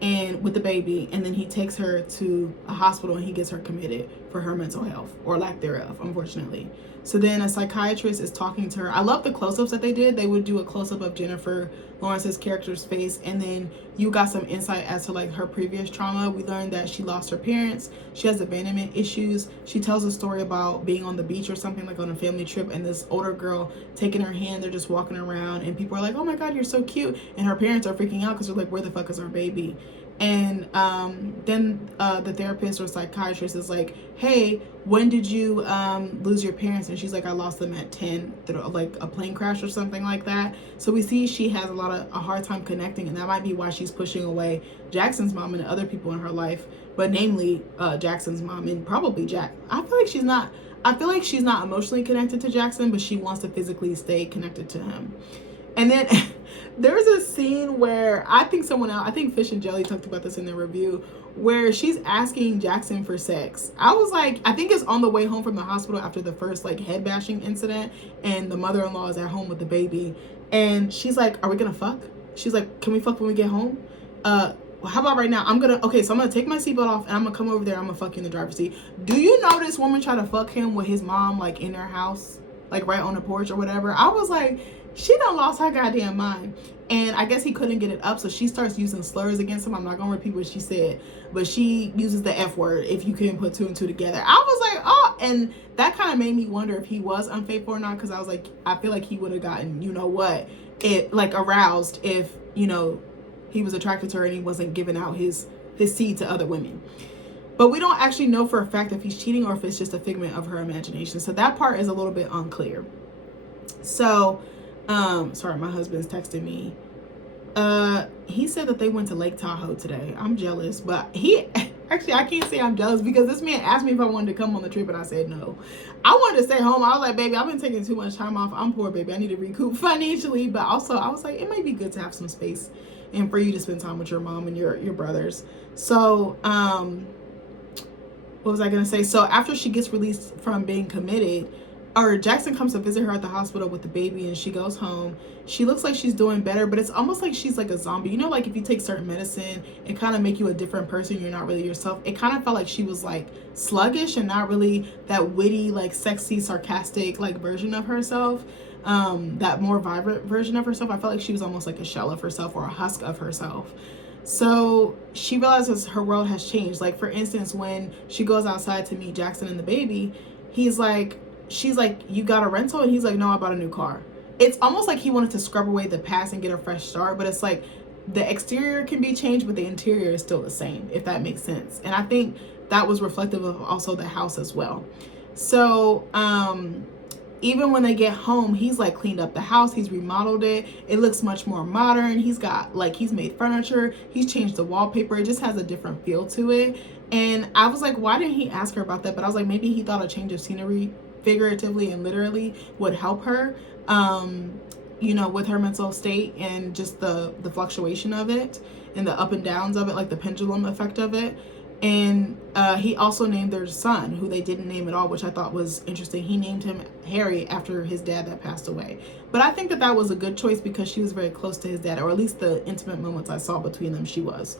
and with the baby, and then he takes her to a hospital and he gets her committed for her mental health, or lack thereof, unfortunately. So then a psychiatrist is talking to her. I love the close-ups that they did. They would do a close-up of Jennifer Lawrence's character's face, and then you got some insight as to like her previous trauma. We learned that she lost her parents. She has abandonment issues. She tells a story about being on the beach or something, like on a family trip, and this older girl taking her hand. They're just walking around and people are like, oh my God, you're so cute. And her parents are freaking out because they're like, where the fuck is our baby? And then the therapist or psychiatrist is like, hey, when did you lose your parents? And she's like, I lost them at 10 through like a plane crash or something like that. So we see she has a hard time connecting, and that might be why she's pushing away Jackson's mom and other people in her life, but namely Jackson's mom and probably Jack. I feel like she's not emotionally connected to Jackson, but she wants to physically stay connected to him. And then there's a scene where I think Fish and Jelly talked about this in their review, where she's asking Jackson for sex. I was like, I think it's on the way home from the hospital after the first like head bashing incident, and the mother-in-law is at home with the baby, and she's like, are we gonna fuck? She's like, can we fuck when we get home? Well, how about right now? So I'm gonna take my seatbelt off and I'm gonna come over there. I'm gonna fuck you in the driver's seat. Do you know this woman tried to fuck him with his mom like in their house, like right on the porch or whatever? I was like, she done lost her goddamn mind. And I guess he couldn't get it up, so she starts using slurs against him. I'm not gonna repeat what she said, but she uses the F word, if you can put two and two together. I was like, oh, and that kind of made me wonder if he was unfaithful or not, because I was like, I feel like he would have gotten, you know what, it like aroused if, you know, he was attracted to her and he wasn't giving out his seed to other women. But we don't actually know for a fact if he's cheating or if it's just a figment of her imagination. So that part is a little bit unclear. So sorry, my husband's texting me. He said that they went to Lake Tahoe today. I'm jealous, but actually I can't say I'm jealous because this man asked me if I wanted to come on the trip and I said no. I wanted to stay home. I was like, baby, I've been taking too much time off. I'm poor, baby. I need to recoup financially, but also I was like, it might be good to have some space and for you to spend time with your mom and your brothers. So, what was I gonna say? So after she gets released from being committed, or Jackson comes to visit her at the hospital with the baby, and she goes home. She looks like she's doing better, but it's almost like she's like a zombie. You know, like if you take certain medicine, it kind of make you a different person. You're not really yourself. It kind of felt like she was like sluggish and not really that witty, like sexy, sarcastic like version of herself. That more vibrant version of herself. I felt like she was almost like a shell of herself or a husk of herself. So she realizes her world has changed. Like, for instance, when she goes outside to meet Jackson and the baby, he's like, she's like, you got a rental? And he's like, no, I bought a new car. It's almost like he wanted to scrub away the past and get a fresh start, but it's like the exterior can be changed, but the interior is still the same, if that makes sense. And I think that was reflective of also the house as well. So, even when they get home, he's like cleaned up the house, he's remodeled it, it looks much more modern. He's got like, he's made furniture, he's changed the wallpaper, it just has a different feel to it. And I was like, why didn't he ask her about that? But I was like, maybe he thought a change of scenery, figuratively and literally, would help her, you know, with her mental state and just the fluctuation of it and the up and downs of it, like the pendulum effect of it. And he also named their son, who they didn't name at all, which I thought was interesting. He named him Harry after his dad that passed away. But I think that that was a good choice because she was very close to his dad, or at least the intimate moments I saw between them, she was.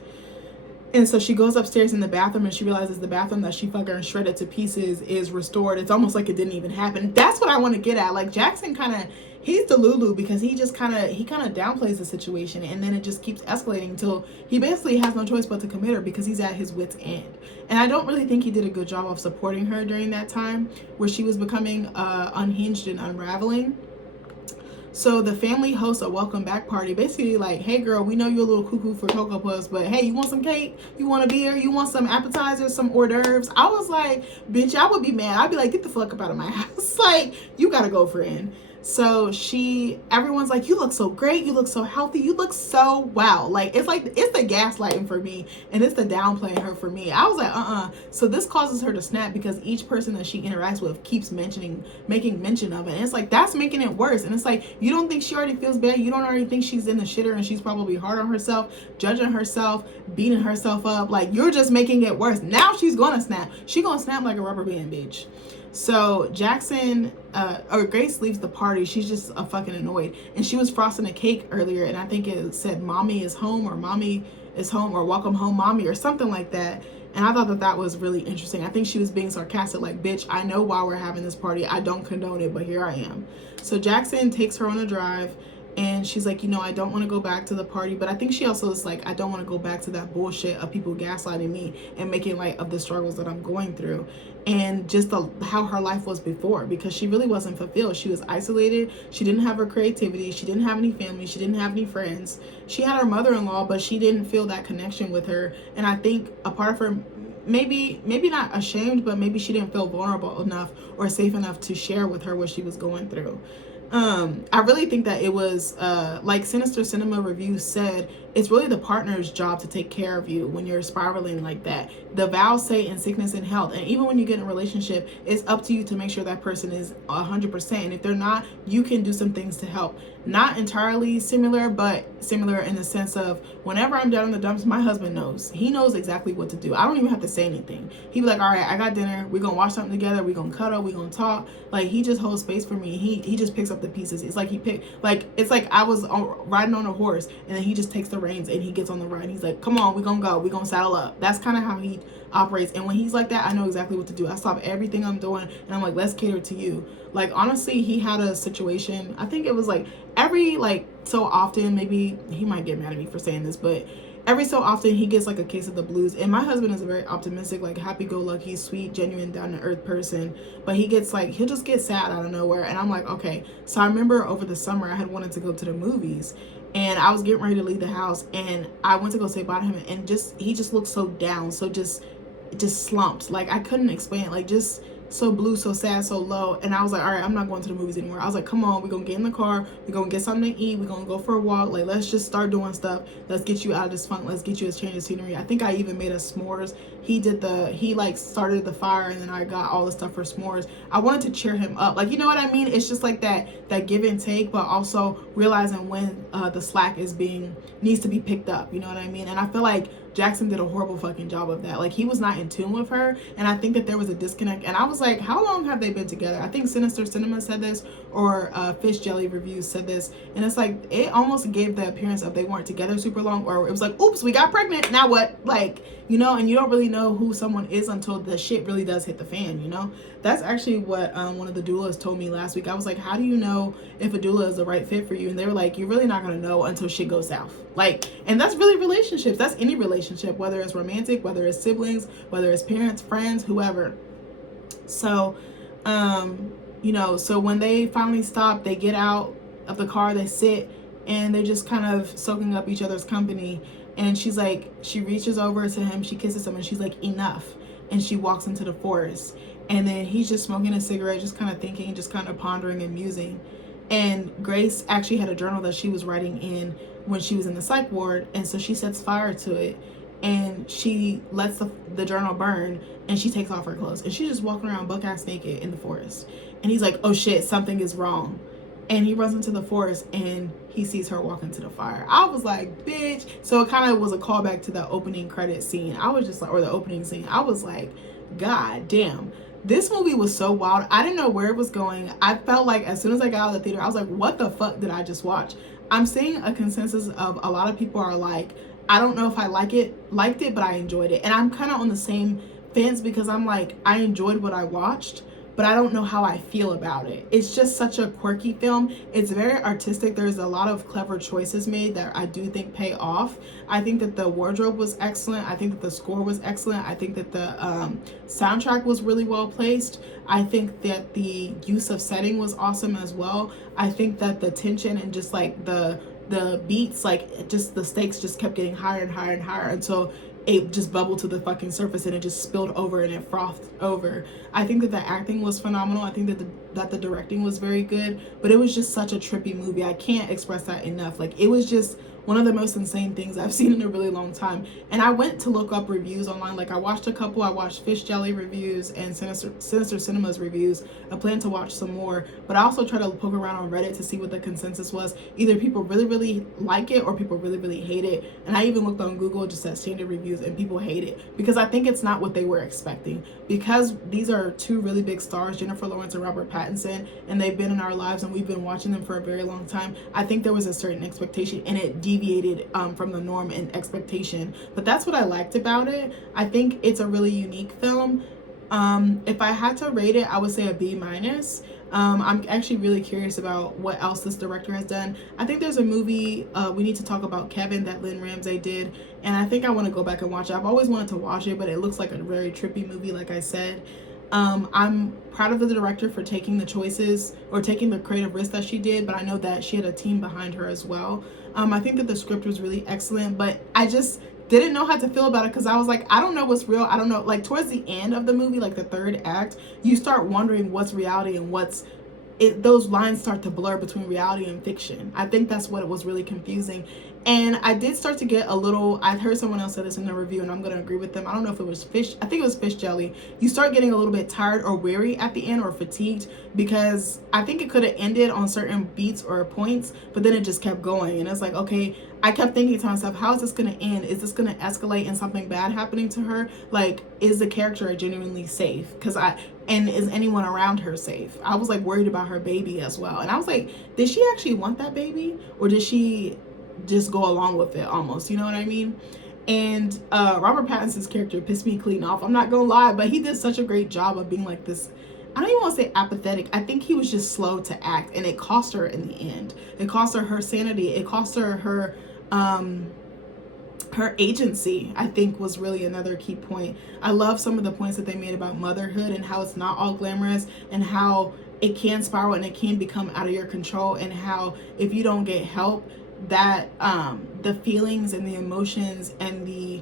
And so she goes upstairs in the bathroom and she realizes the bathroom that she fucking shredded to pieces is restored. It's almost like it didn't even happen. That's what I want to get at. Like, Jackson kind of, he's Delulu because he kind of downplays the situation, and then it just keeps escalating until he basically has no choice but to commit her because he's at his wit's end. And I don't really think he did a good job of supporting her during that time where she was becoming unhinged and unraveling. So the family hosts a welcome back party, basically like, hey girl, we know you're a little cuckoo for Cocoa Puffs, but hey, you want some cake? You want a beer? You want some appetizers, some hors d'oeuvres? I was like, bitch, I would be mad. I'd be like, get the fuck up out of my house. Like, you gotta go, friend. So everyone's like, you look so great, you look so healthy, you look so wow. Like, it's the gaslighting for me, and it's the downplaying her for me. I was like, So this causes her to snap because each person that she interacts with keeps making mention of it. And it's like, that's making it worse. And it's like, you don't think she already feels bad? You don't already think she's in the shitter and she's probably hard on herself, judging herself, beating herself up? Like, you're just making it worse. Now she's gonna snap. She gonna snap like a rubber band, bitch. So Jackson, or Grace leaves the party. She's just fucking annoyed. And she was frosting a cake earlier, and I think it said mommy is home, or mommy is home, or welcome home mommy, or something like that. And I thought that that was really interesting. I think she was being sarcastic, like, bitch, I know why we're having this party. I don't condone it, but here I am. So Jackson takes her on a drive, and she's like, you know, I don't want to go back to the party. But I think she also is like, I don't want to go back to that bullshit of people gaslighting me and making light of the struggles that I'm going through. And just how her life was before, because she really wasn't fulfilled. She was isolated. She didn't have her creativity. She didn't have any family. She didn't have any friends. She had her mother-in-law, but she didn't feel that connection with her. And I think a part of her, maybe not ashamed, but maybe she didn't feel vulnerable enough or safe enough to share with her what she was going through. I really think that it was like Sinister Cinema Review said, it's really the partner's job to take care of you when you're spiraling like that. The vows say in sickness and health, and even when you get in a relationship, it's up to you to make sure that person is 100%. And if they're not, you can do some things to help. Not entirely similar, but similar in the sense of whenever I'm down in the dumps, my husband knows. He knows exactly what to do. I don't even have to say anything. He'd be like, all right, I got dinner. We're going to watch something together. We're going to cuddle. We're going to talk. Like, he just holds space for me. He just picks up the pieces. It's like it's like I was riding on a horse, and then he just takes the reins and he gets on the ride. He's like, come on, we're going to go. We're going to saddle up. That's kind of how he operates. And when he's like that, I know exactly what to do. I stop everything I'm doing and I'm like, let's cater to you. Like, honestly, he had a situation, I think it was like every so often, maybe he might get mad at me for saying this, but every so often he gets like a case of the blues. And my husband is a very optimistic, like happy-go-lucky, sweet, genuine, down-to-earth person, but he gets like, he'll just get sad out of nowhere. And I'm like, okay. So I remember over the summer I had wanted to go to the movies, and I was getting ready to leave the house, and I went to go say bye to him, and he just looked so down, so just slumped. Like, I couldn't explain it, like just so blue, so sad, so low. And I was like, all right, I'm not going to the movies anymore. I was like, come on, we're gonna get in the car, we're gonna get something to eat, we're gonna go for a walk. Like, let's just start doing stuff. Let's get you out of this funk. Let's get you a change of scenery. I think I even made us s'mores. He started the fire, and then I got all the stuff for s'mores. I wanted to cheer him up, like, you know what I mean? It's just like that give and take, but also realizing when the slack needs to be picked up, you know what I mean? And I feel like Jackson did a horrible fucking job of that. Like, he was not in tune with her, and I think that there was a disconnect. And I was was like, how long have they been together? I think Sinister Cinema said this, or Fish Jelly Reviews said this, and it's like it almost gave the appearance of they weren't together super long, or it was like, oops, we got pregnant, now what? Like, you know, and you don't really know who someone is until the shit really does hit the fan, you know? That's actually what one of the doulas told me last week. I was like, how do you know if a doula is the right fit for you? And they were like, you're really not gonna know until shit goes south. Like, and that's really relationships. That's any relationship, whether it's romantic, whether it's siblings, whether it's parents, friends, whoever. So, you know, so when they finally stop, they get out of the car, they sit, and they're just kind of soaking up each other's company. And she's like, she reaches over to him, she kisses him, and she's like, enough. And she walks into the forest. And then he's just smoking a cigarette, just kind of thinking, just kind of pondering and musing. And Grace actually had a journal that she was writing in when she was in the psych ward. And so she sets fire to it. And she lets the journal burn, and she takes off her clothes. And she's just walking around buck-ass naked in the forest. And he's like, oh shit, something is wrong. And he runs into the forest, and he sees her walk into the fire. I was like, bitch. So it kind of was a callback to the opening credit scene. I was just like, or the opening scene. I was like, God damn. This movie was so wild. I didn't know where it was going. I felt like as soon as I got out of the theater, I was like, what the fuck did I just watch? I'm seeing a consensus of a lot of people are like, I don't know if I liked it, but I enjoyed it. And I'm kind of on the same fence because I'm like, I enjoyed what I watched, but I don't know how I feel about it. It's just such a quirky film. It's very artistic. There's a lot of clever choices made that I do think pay off. I think that the wardrobe was excellent. I think that the score was excellent. I think that the soundtrack was really well placed. I think that the use of setting was awesome as well. I think that the tension and just like the beats, like just the stakes just kept getting higher and higher and higher until it just bubbled to the fucking surface and it just spilled over and it frothed over. I think that the acting was phenomenal. I think that the directing was very good, but it was just such a trippy movie. I can't express that enough. Like, it was just one of the most insane things I've seen in a really long time. And I went to look up reviews online. Like, I watched a couple. I watched Fish Jelly reviews and Sinister Cinema's reviews. I plan to watch some more, but I also try to poke around on Reddit to see what the consensus was. Either people really, really like it or people really, really hate it. And I even looked on Google just at standard reviews, and people hate it because I think it's not what they were expecting. Because these are two really big stars, Jennifer Lawrence and Robert Pattinson, and they've been in our lives and we've been watching them for a very long time. I think there was a certain expectation, and it deviated from the norm and expectation. But that's what I liked about it. I think it's a really unique film. If I had to rate it, I would say a B-. I'm actually really curious about what else this director has done. I think there's a movie, We Need to Talk About Kevin, that Lynn Ramsay did, and I think I want to go back and watch it. I've always wanted to watch it, but it looks like a very trippy movie, like I said. I'm proud of the director for taking the choices or taking the creative risk that she did, but I know that she had a team behind her as well. I think that the script was really excellent, but I just didn't know how to feel about it because I was like, I don't know what's real. I don't know. Like, towards the end of the movie, like the third act, you start wondering what's reality and those lines start to blur between reality and fiction. I think that's what it was really confusing. And I did start to get a little, I heard someone else say this in the review, and I'm going to agree with them. I don't know if it was I think it was Fish Jelly. You start getting a little bit tired or weary at the end, or fatigued, because I think it could have ended on certain beats or points, but then it just kept going. And it's like, okay, I kept thinking to myself, how is this going to end? Is this going to escalate in something bad happening to her? Like, is the character genuinely safe? And is anyone around her safe? I was like worried about her baby as well. And I was like, did she actually want that baby? Or did she just go along with it almost? You know what I mean? And Robert Pattinson's character pissed me clean off. I'm not gonna lie, but he did such a great job of being like this. I don't even want to say apathetic. I think he was just slow to act, and it cost her in the end. It cost her sanity. It cost her agency, I think, was really another key point. I love some of the points that they made about motherhood and how it's not all glamorous, and how it can spiral and it can become out of your control, and how if you don't get help, that the feelings and the emotions and the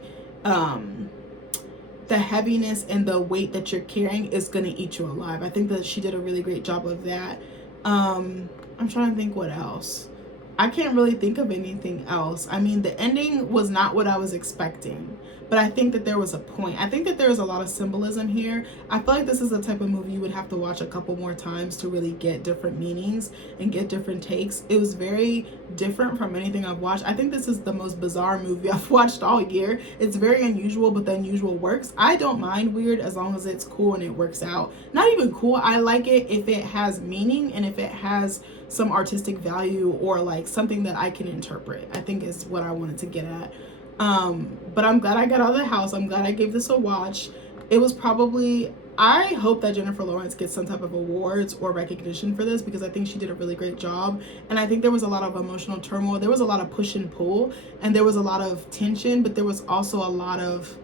heaviness and the weight that you're carrying is going to eat you alive. I think that she did a really great job of that. I'm trying to think what else. I can't really think of anything else. I mean, the ending was not what I was expecting, but I think that there was a point. I think that there is a lot of symbolism here. I feel like this is the type of movie you would have to watch a couple more times to really get different meanings and get different takes. It was very different from anything I've watched. I think this is the most bizarre movie I've watched all year. It's very unusual, but the unusual works. I don't mind weird as long as it's cool and it works out. Not even cool. I like it if it has meaning and if it has some artistic value or like something that I can interpret, I think is what I wanted to get at. But I'm glad I got out of the house. I'm glad I gave this a watch. It was probably, I hope that Jennifer Lawrence gets some type of awards or recognition for this, because I think she did a really great job. And I think there was a lot of emotional turmoil. There was a lot of push and pull, and there was a lot of tension, but there was also a lot of,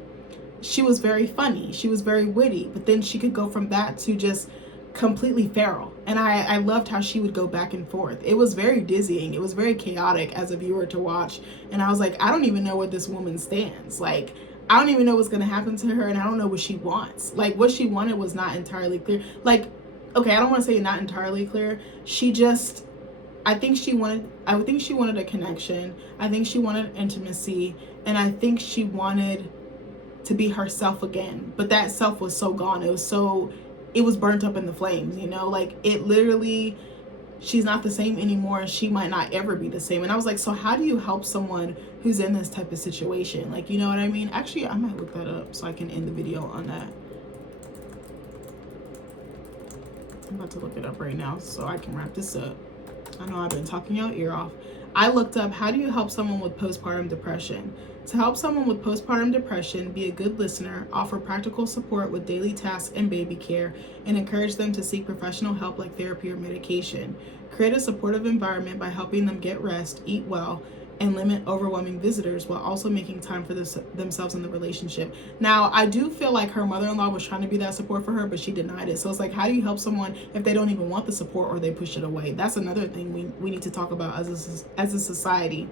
she was very funny. She was very witty, but then she could go from that to just completely feral, and I loved how she would go back and forth. It was very dizzying. It was very chaotic as a viewer to watch, and I was like, I don't even know where this woman stands. Like, I don't even know what's gonna happen to her, and I don't know what she wants. Like, what she wanted was not entirely clear. Like, okay, I don't want to say not entirely clear. She just, I think she wanted a connection. I think she wanted intimacy, and I think she wanted to be herself again, but that self was so gone. It was burnt up in the flames, you know, like it literally, she's not the same anymore. She might not ever be the same. And I was like, so how do you help someone who's in this type of situation? Like, you know what I mean? Actually, I might look that up so I can end the video on that. I'm about to look it up right now so I can wrap this up. I know I've been talking your ear off. I looked up, how do you help someone with postpartum depression? To help someone with postpartum depression, be a good listener, offer practical support with daily tasks and baby care, and encourage them to seek professional help like therapy or medication. Create a supportive environment by helping them get rest, eat well, and limit overwhelming visitors while also making time for themselves in the relationship. Now, I do feel like her mother-in-law was trying to be that support for her, but she denied it. So it's like, how do you help someone if they don't even want the support or they push it away? That's another thing we need to talk about as a society.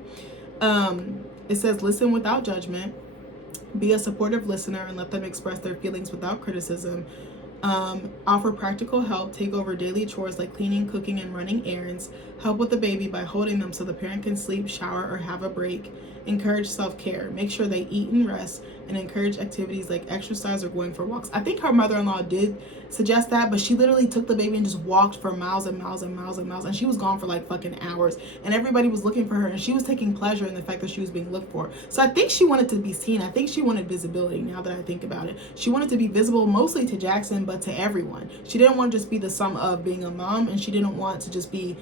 It says, listen without judgment, be a supportive listener and let them express their feelings without criticism. Offer practical help, take over daily chores like cleaning, cooking, and running errands. Help with the baby by holding them so the parent can sleep, shower, or have a break. Encourage self-care. Make sure they eat and rest, and encourage activities like exercise or going for walks. I think her mother-in-law did suggest that, but she literally took the baby and just walked for miles and miles and miles and miles, and she was gone for like fucking hours, and everybody was looking for her, and she was taking pleasure in the fact that she was being looked for. So I think she wanted to be seen. I think she wanted visibility. Now that I think about it, she wanted to be visible mostly to Jackson, but to everyone. She didn't want to just be the sum of being a mom, and she didn't want to just be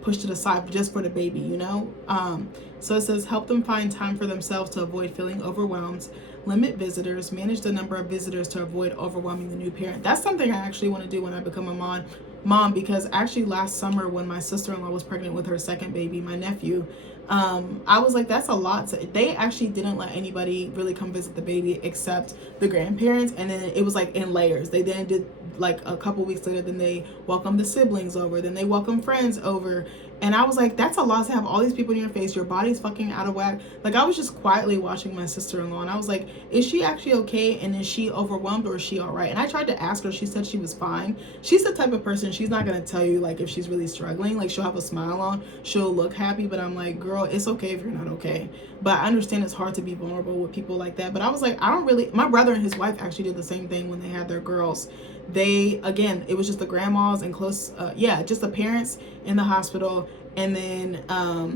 pushed to the side just for the baby, you know. So it says, help them find time for themselves to avoid feeling overwhelmed. Limit visitors, manage the number of visitors to avoid overwhelming the new parent. That's something I actually want to do when I become a mom, because actually last summer when my sister-in-law was pregnant with her second baby, my nephew, I was like, that's a lot. They actually didn't let anybody really come visit the baby except the grandparents, and then it was like in layers. They then did like a couple weeks later, then they welcomed the siblings over, then they welcomed friends over. And I was like, that's a lot to have all these people in your face. Your body's fucking out of whack. Like, I was just quietly watching my sister-in-law, and I was like, is she actually okay? And is she overwhelmed, or is she all right? And I tried to ask her. She said she was fine. She's the type of person, she's not going to tell you, like, if she's really struggling. Like, she'll have a smile on. She'll look happy. But I'm like, girl, it's okay if you're not okay. But I understand it's hard to be vulnerable with people like that. But I was like, I don't really... My brother and his wife actually did the same thing when they had their girls. They, again, it was just the grandmas and close... just the parents in the hospital. And then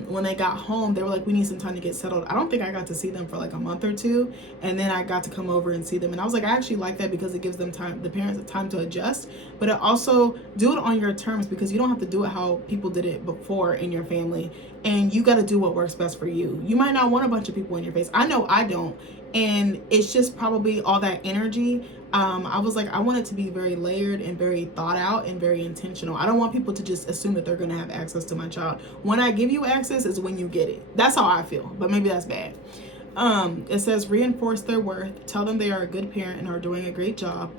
when they got home, they were like, we need some time to get settled. I don't think I got to see them for like a month or two. And then I got to come over and see them. And I was like, I actually like that because it gives them time, the parents, time to adjust. But it also, do it on your terms, because you don't have to do it how people did it before in your family. And you got to do what works best for you. You might not want a bunch of people in your face. I know I don't. And it's just probably all that energy. I was like, I want it to be very layered and very thought out and very intentional. I don't want people to just assume that they're going to have access to my child. When I give you access is when you get it. That's how I feel, but maybe that's bad. It says, reinforce their worth. Tell them they are a good parent and are doing a great job.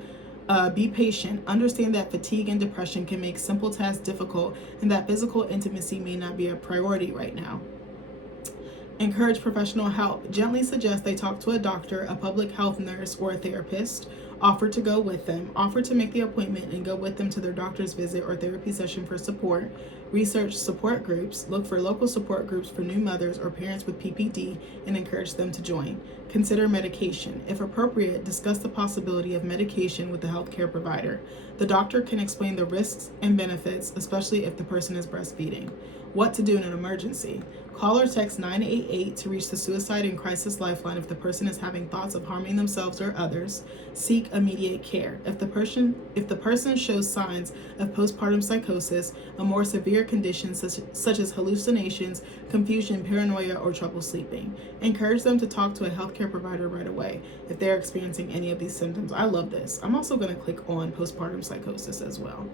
Be patient. Understand that fatigue and depression can make simple tasks difficult, and that physical intimacy may not be a priority right now. Encourage professional help. Gently suggest they talk to a doctor, a public health nurse, or a therapist. Offer to go with them. Offer to make the appointment and go with them to their doctor's visit or therapy session for support. Research support groups. Look for local support groups for new mothers or parents with PPD and encourage them to join. Consider medication. If appropriate, discuss the possibility of medication with the healthcare provider. The doctor can explain the risks and benefits, especially if the person is breastfeeding. What to do in an emergency. Call or text 988 to reach the Suicide and Crisis Lifeline if the person is having thoughts of harming themselves or others. Seek immediate care. If the person shows signs of postpartum psychosis, a more severe condition such as hallucinations, confusion, paranoia, or trouble sleeping, encourage them to talk to a healthcare provider right away if they're experiencing any of these symptoms. I love this. I'm also going to click on postpartum psychosis as well.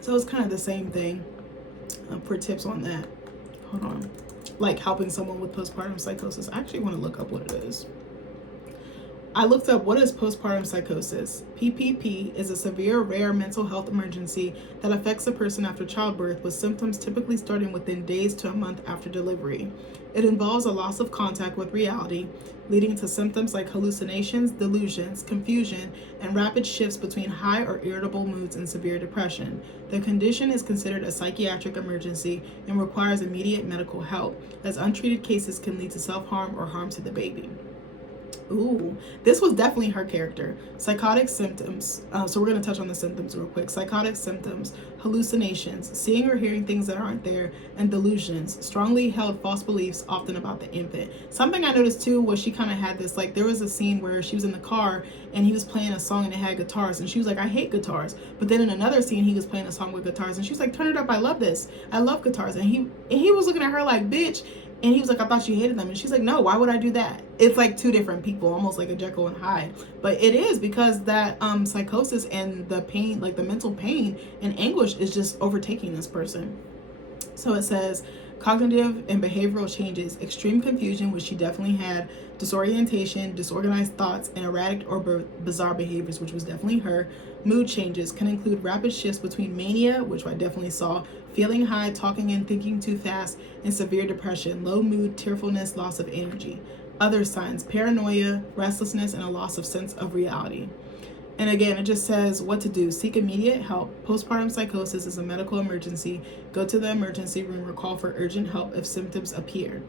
So it's kind of the same thing for tips on that. Hold on. Like helping someone with postpartum psychosis. I actually want to look up what it is. I looked up what is postpartum psychosis. PPP is a severe, rare mental health emergency that affects a person after childbirth, with symptoms typically starting within days to a month after delivery. It involves a loss of contact with reality, leading to symptoms like hallucinations, delusions, confusion, and rapid shifts between high or irritable moods and severe depression. The condition is considered a psychiatric emergency and requires immediate medical help, as untreated cases can lead to self-harm or harm to the baby. Ooh, this was definitely her character. Psychotic symptoms. So we're going to touch on the symptoms real quick. Psychotic symptoms, hallucinations, seeing or hearing things that aren't there, and delusions. Strongly held false beliefs, often about the infant. Something I noticed too was she kind of had this, like there was a scene where she was in the car and he was playing a song and it had guitars and she was like, I hate guitars. But then in another scene he was playing a song with guitars and she was like, turn it up, I love this. I love guitars. And he was looking at her like, bitch. And he was like, I thought you hated them. And she's like, no, why would I do that? It's like two different people, almost like a Jekyll and Hyde. But it is because that psychosis and the pain, like the mental pain and anguish is just overtaking this person. So it says cognitive and behavioral changes, extreme confusion, which she definitely had, disorientation, disorganized thoughts, and erratic or bizarre behaviors, which was definitely her. Mood changes can include rapid shifts between mania, which I definitely saw, feeling high, talking and thinking too fast, and severe depression, low mood, tearfulness, loss of energy. Other signs, paranoia, restlessness, and a loss of sense of reality. And again, it just says what to do. Seek immediate help. Postpartum psychosis is a medical emergency. Go to the emergency room or call for urgent help if symptoms appear.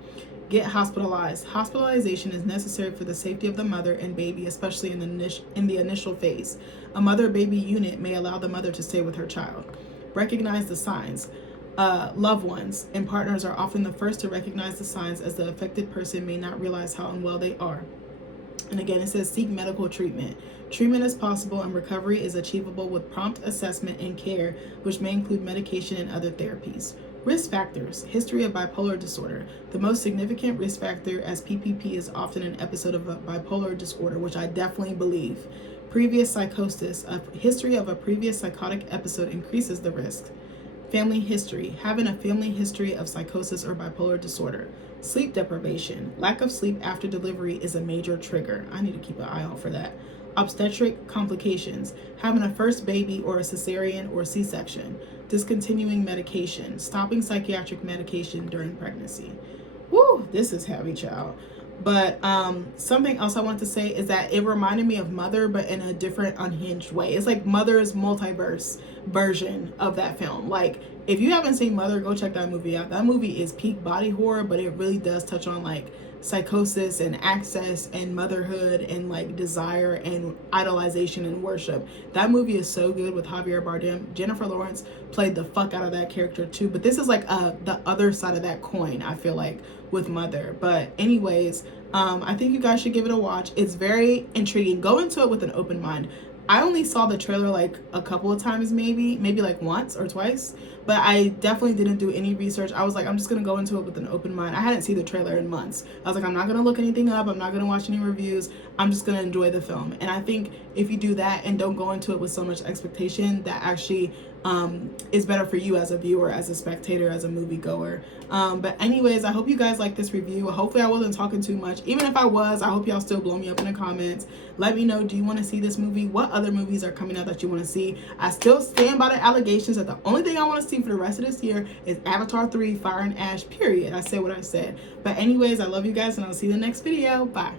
Get hospitalized. Hospitalization is necessary for the safety of the mother and baby, especially in the initial phase. A mother-baby unit may allow the mother to stay with her child. Recognize the signs. Loved ones and partners are often the first to recognize the signs, as the affected person may not realize how unwell they are. And again, it says seek medical treatment. Treatment is possible and recovery is achievable with prompt assessment and care, which may include medication and other therapies. Risk factors. History of bipolar disorder. The most significant risk factor, as PPP is often an episode of a bipolar disorder, which I definitely believe. Previous psychosis. A history of a previous psychotic episode increases the risk. Family history. Having a family history of psychosis or bipolar disorder. Sleep deprivation. Lack of sleep after delivery is a major trigger. I need to keep an eye out for that. Obstetric complications. Having a first baby or a cesarean or C-section. Discontinuing medication. Stopping psychiatric medication during pregnancy. Woo, this is heavy, child. But something else I wanted to say is that it reminded me of Mother, but in a different, unhinged way. It's like Mother's multiverse version of that film. Like, if you haven't seen Mother, go check that movie out. That movie is peak body horror, but it really does touch on like psychosis and access and motherhood and like desire and idolization and worship. That movie is so good with Javier Bardem. Jennifer Lawrence played the fuck out of that character too. But this is like the other side of that coin, I feel like, with Mother. But anyways, I think you guys should give it a watch. It's very intriguing. Go into it with an open mind. I only saw the trailer like a couple of times, maybe like once or twice, but I definitely didn't do any research. I was like, I'm just gonna go into it with an open mind. I hadn't seen the trailer in months. I was like, I'm not gonna look anything up. I'm not gonna watch any reviews. I'm just gonna enjoy the film. And I think if you do that and don't go into it with so much expectation, that actually is better for you as a viewer, as a spectator, as a moviegoer. But anyways, I hope you guys like this review. Hopefully I wasn't talking too much. Even if I was, I hope y'all still blow me up in the comments. Let me know, do you want to see this movie? What other movies are coming out that you want to see? I still stand by the allegations that the only thing I want to see for the rest of this year is Avatar 3 Fire and Ash, period. I said what I said. But anyways, I love you guys and I'll see you in the next video. Bye.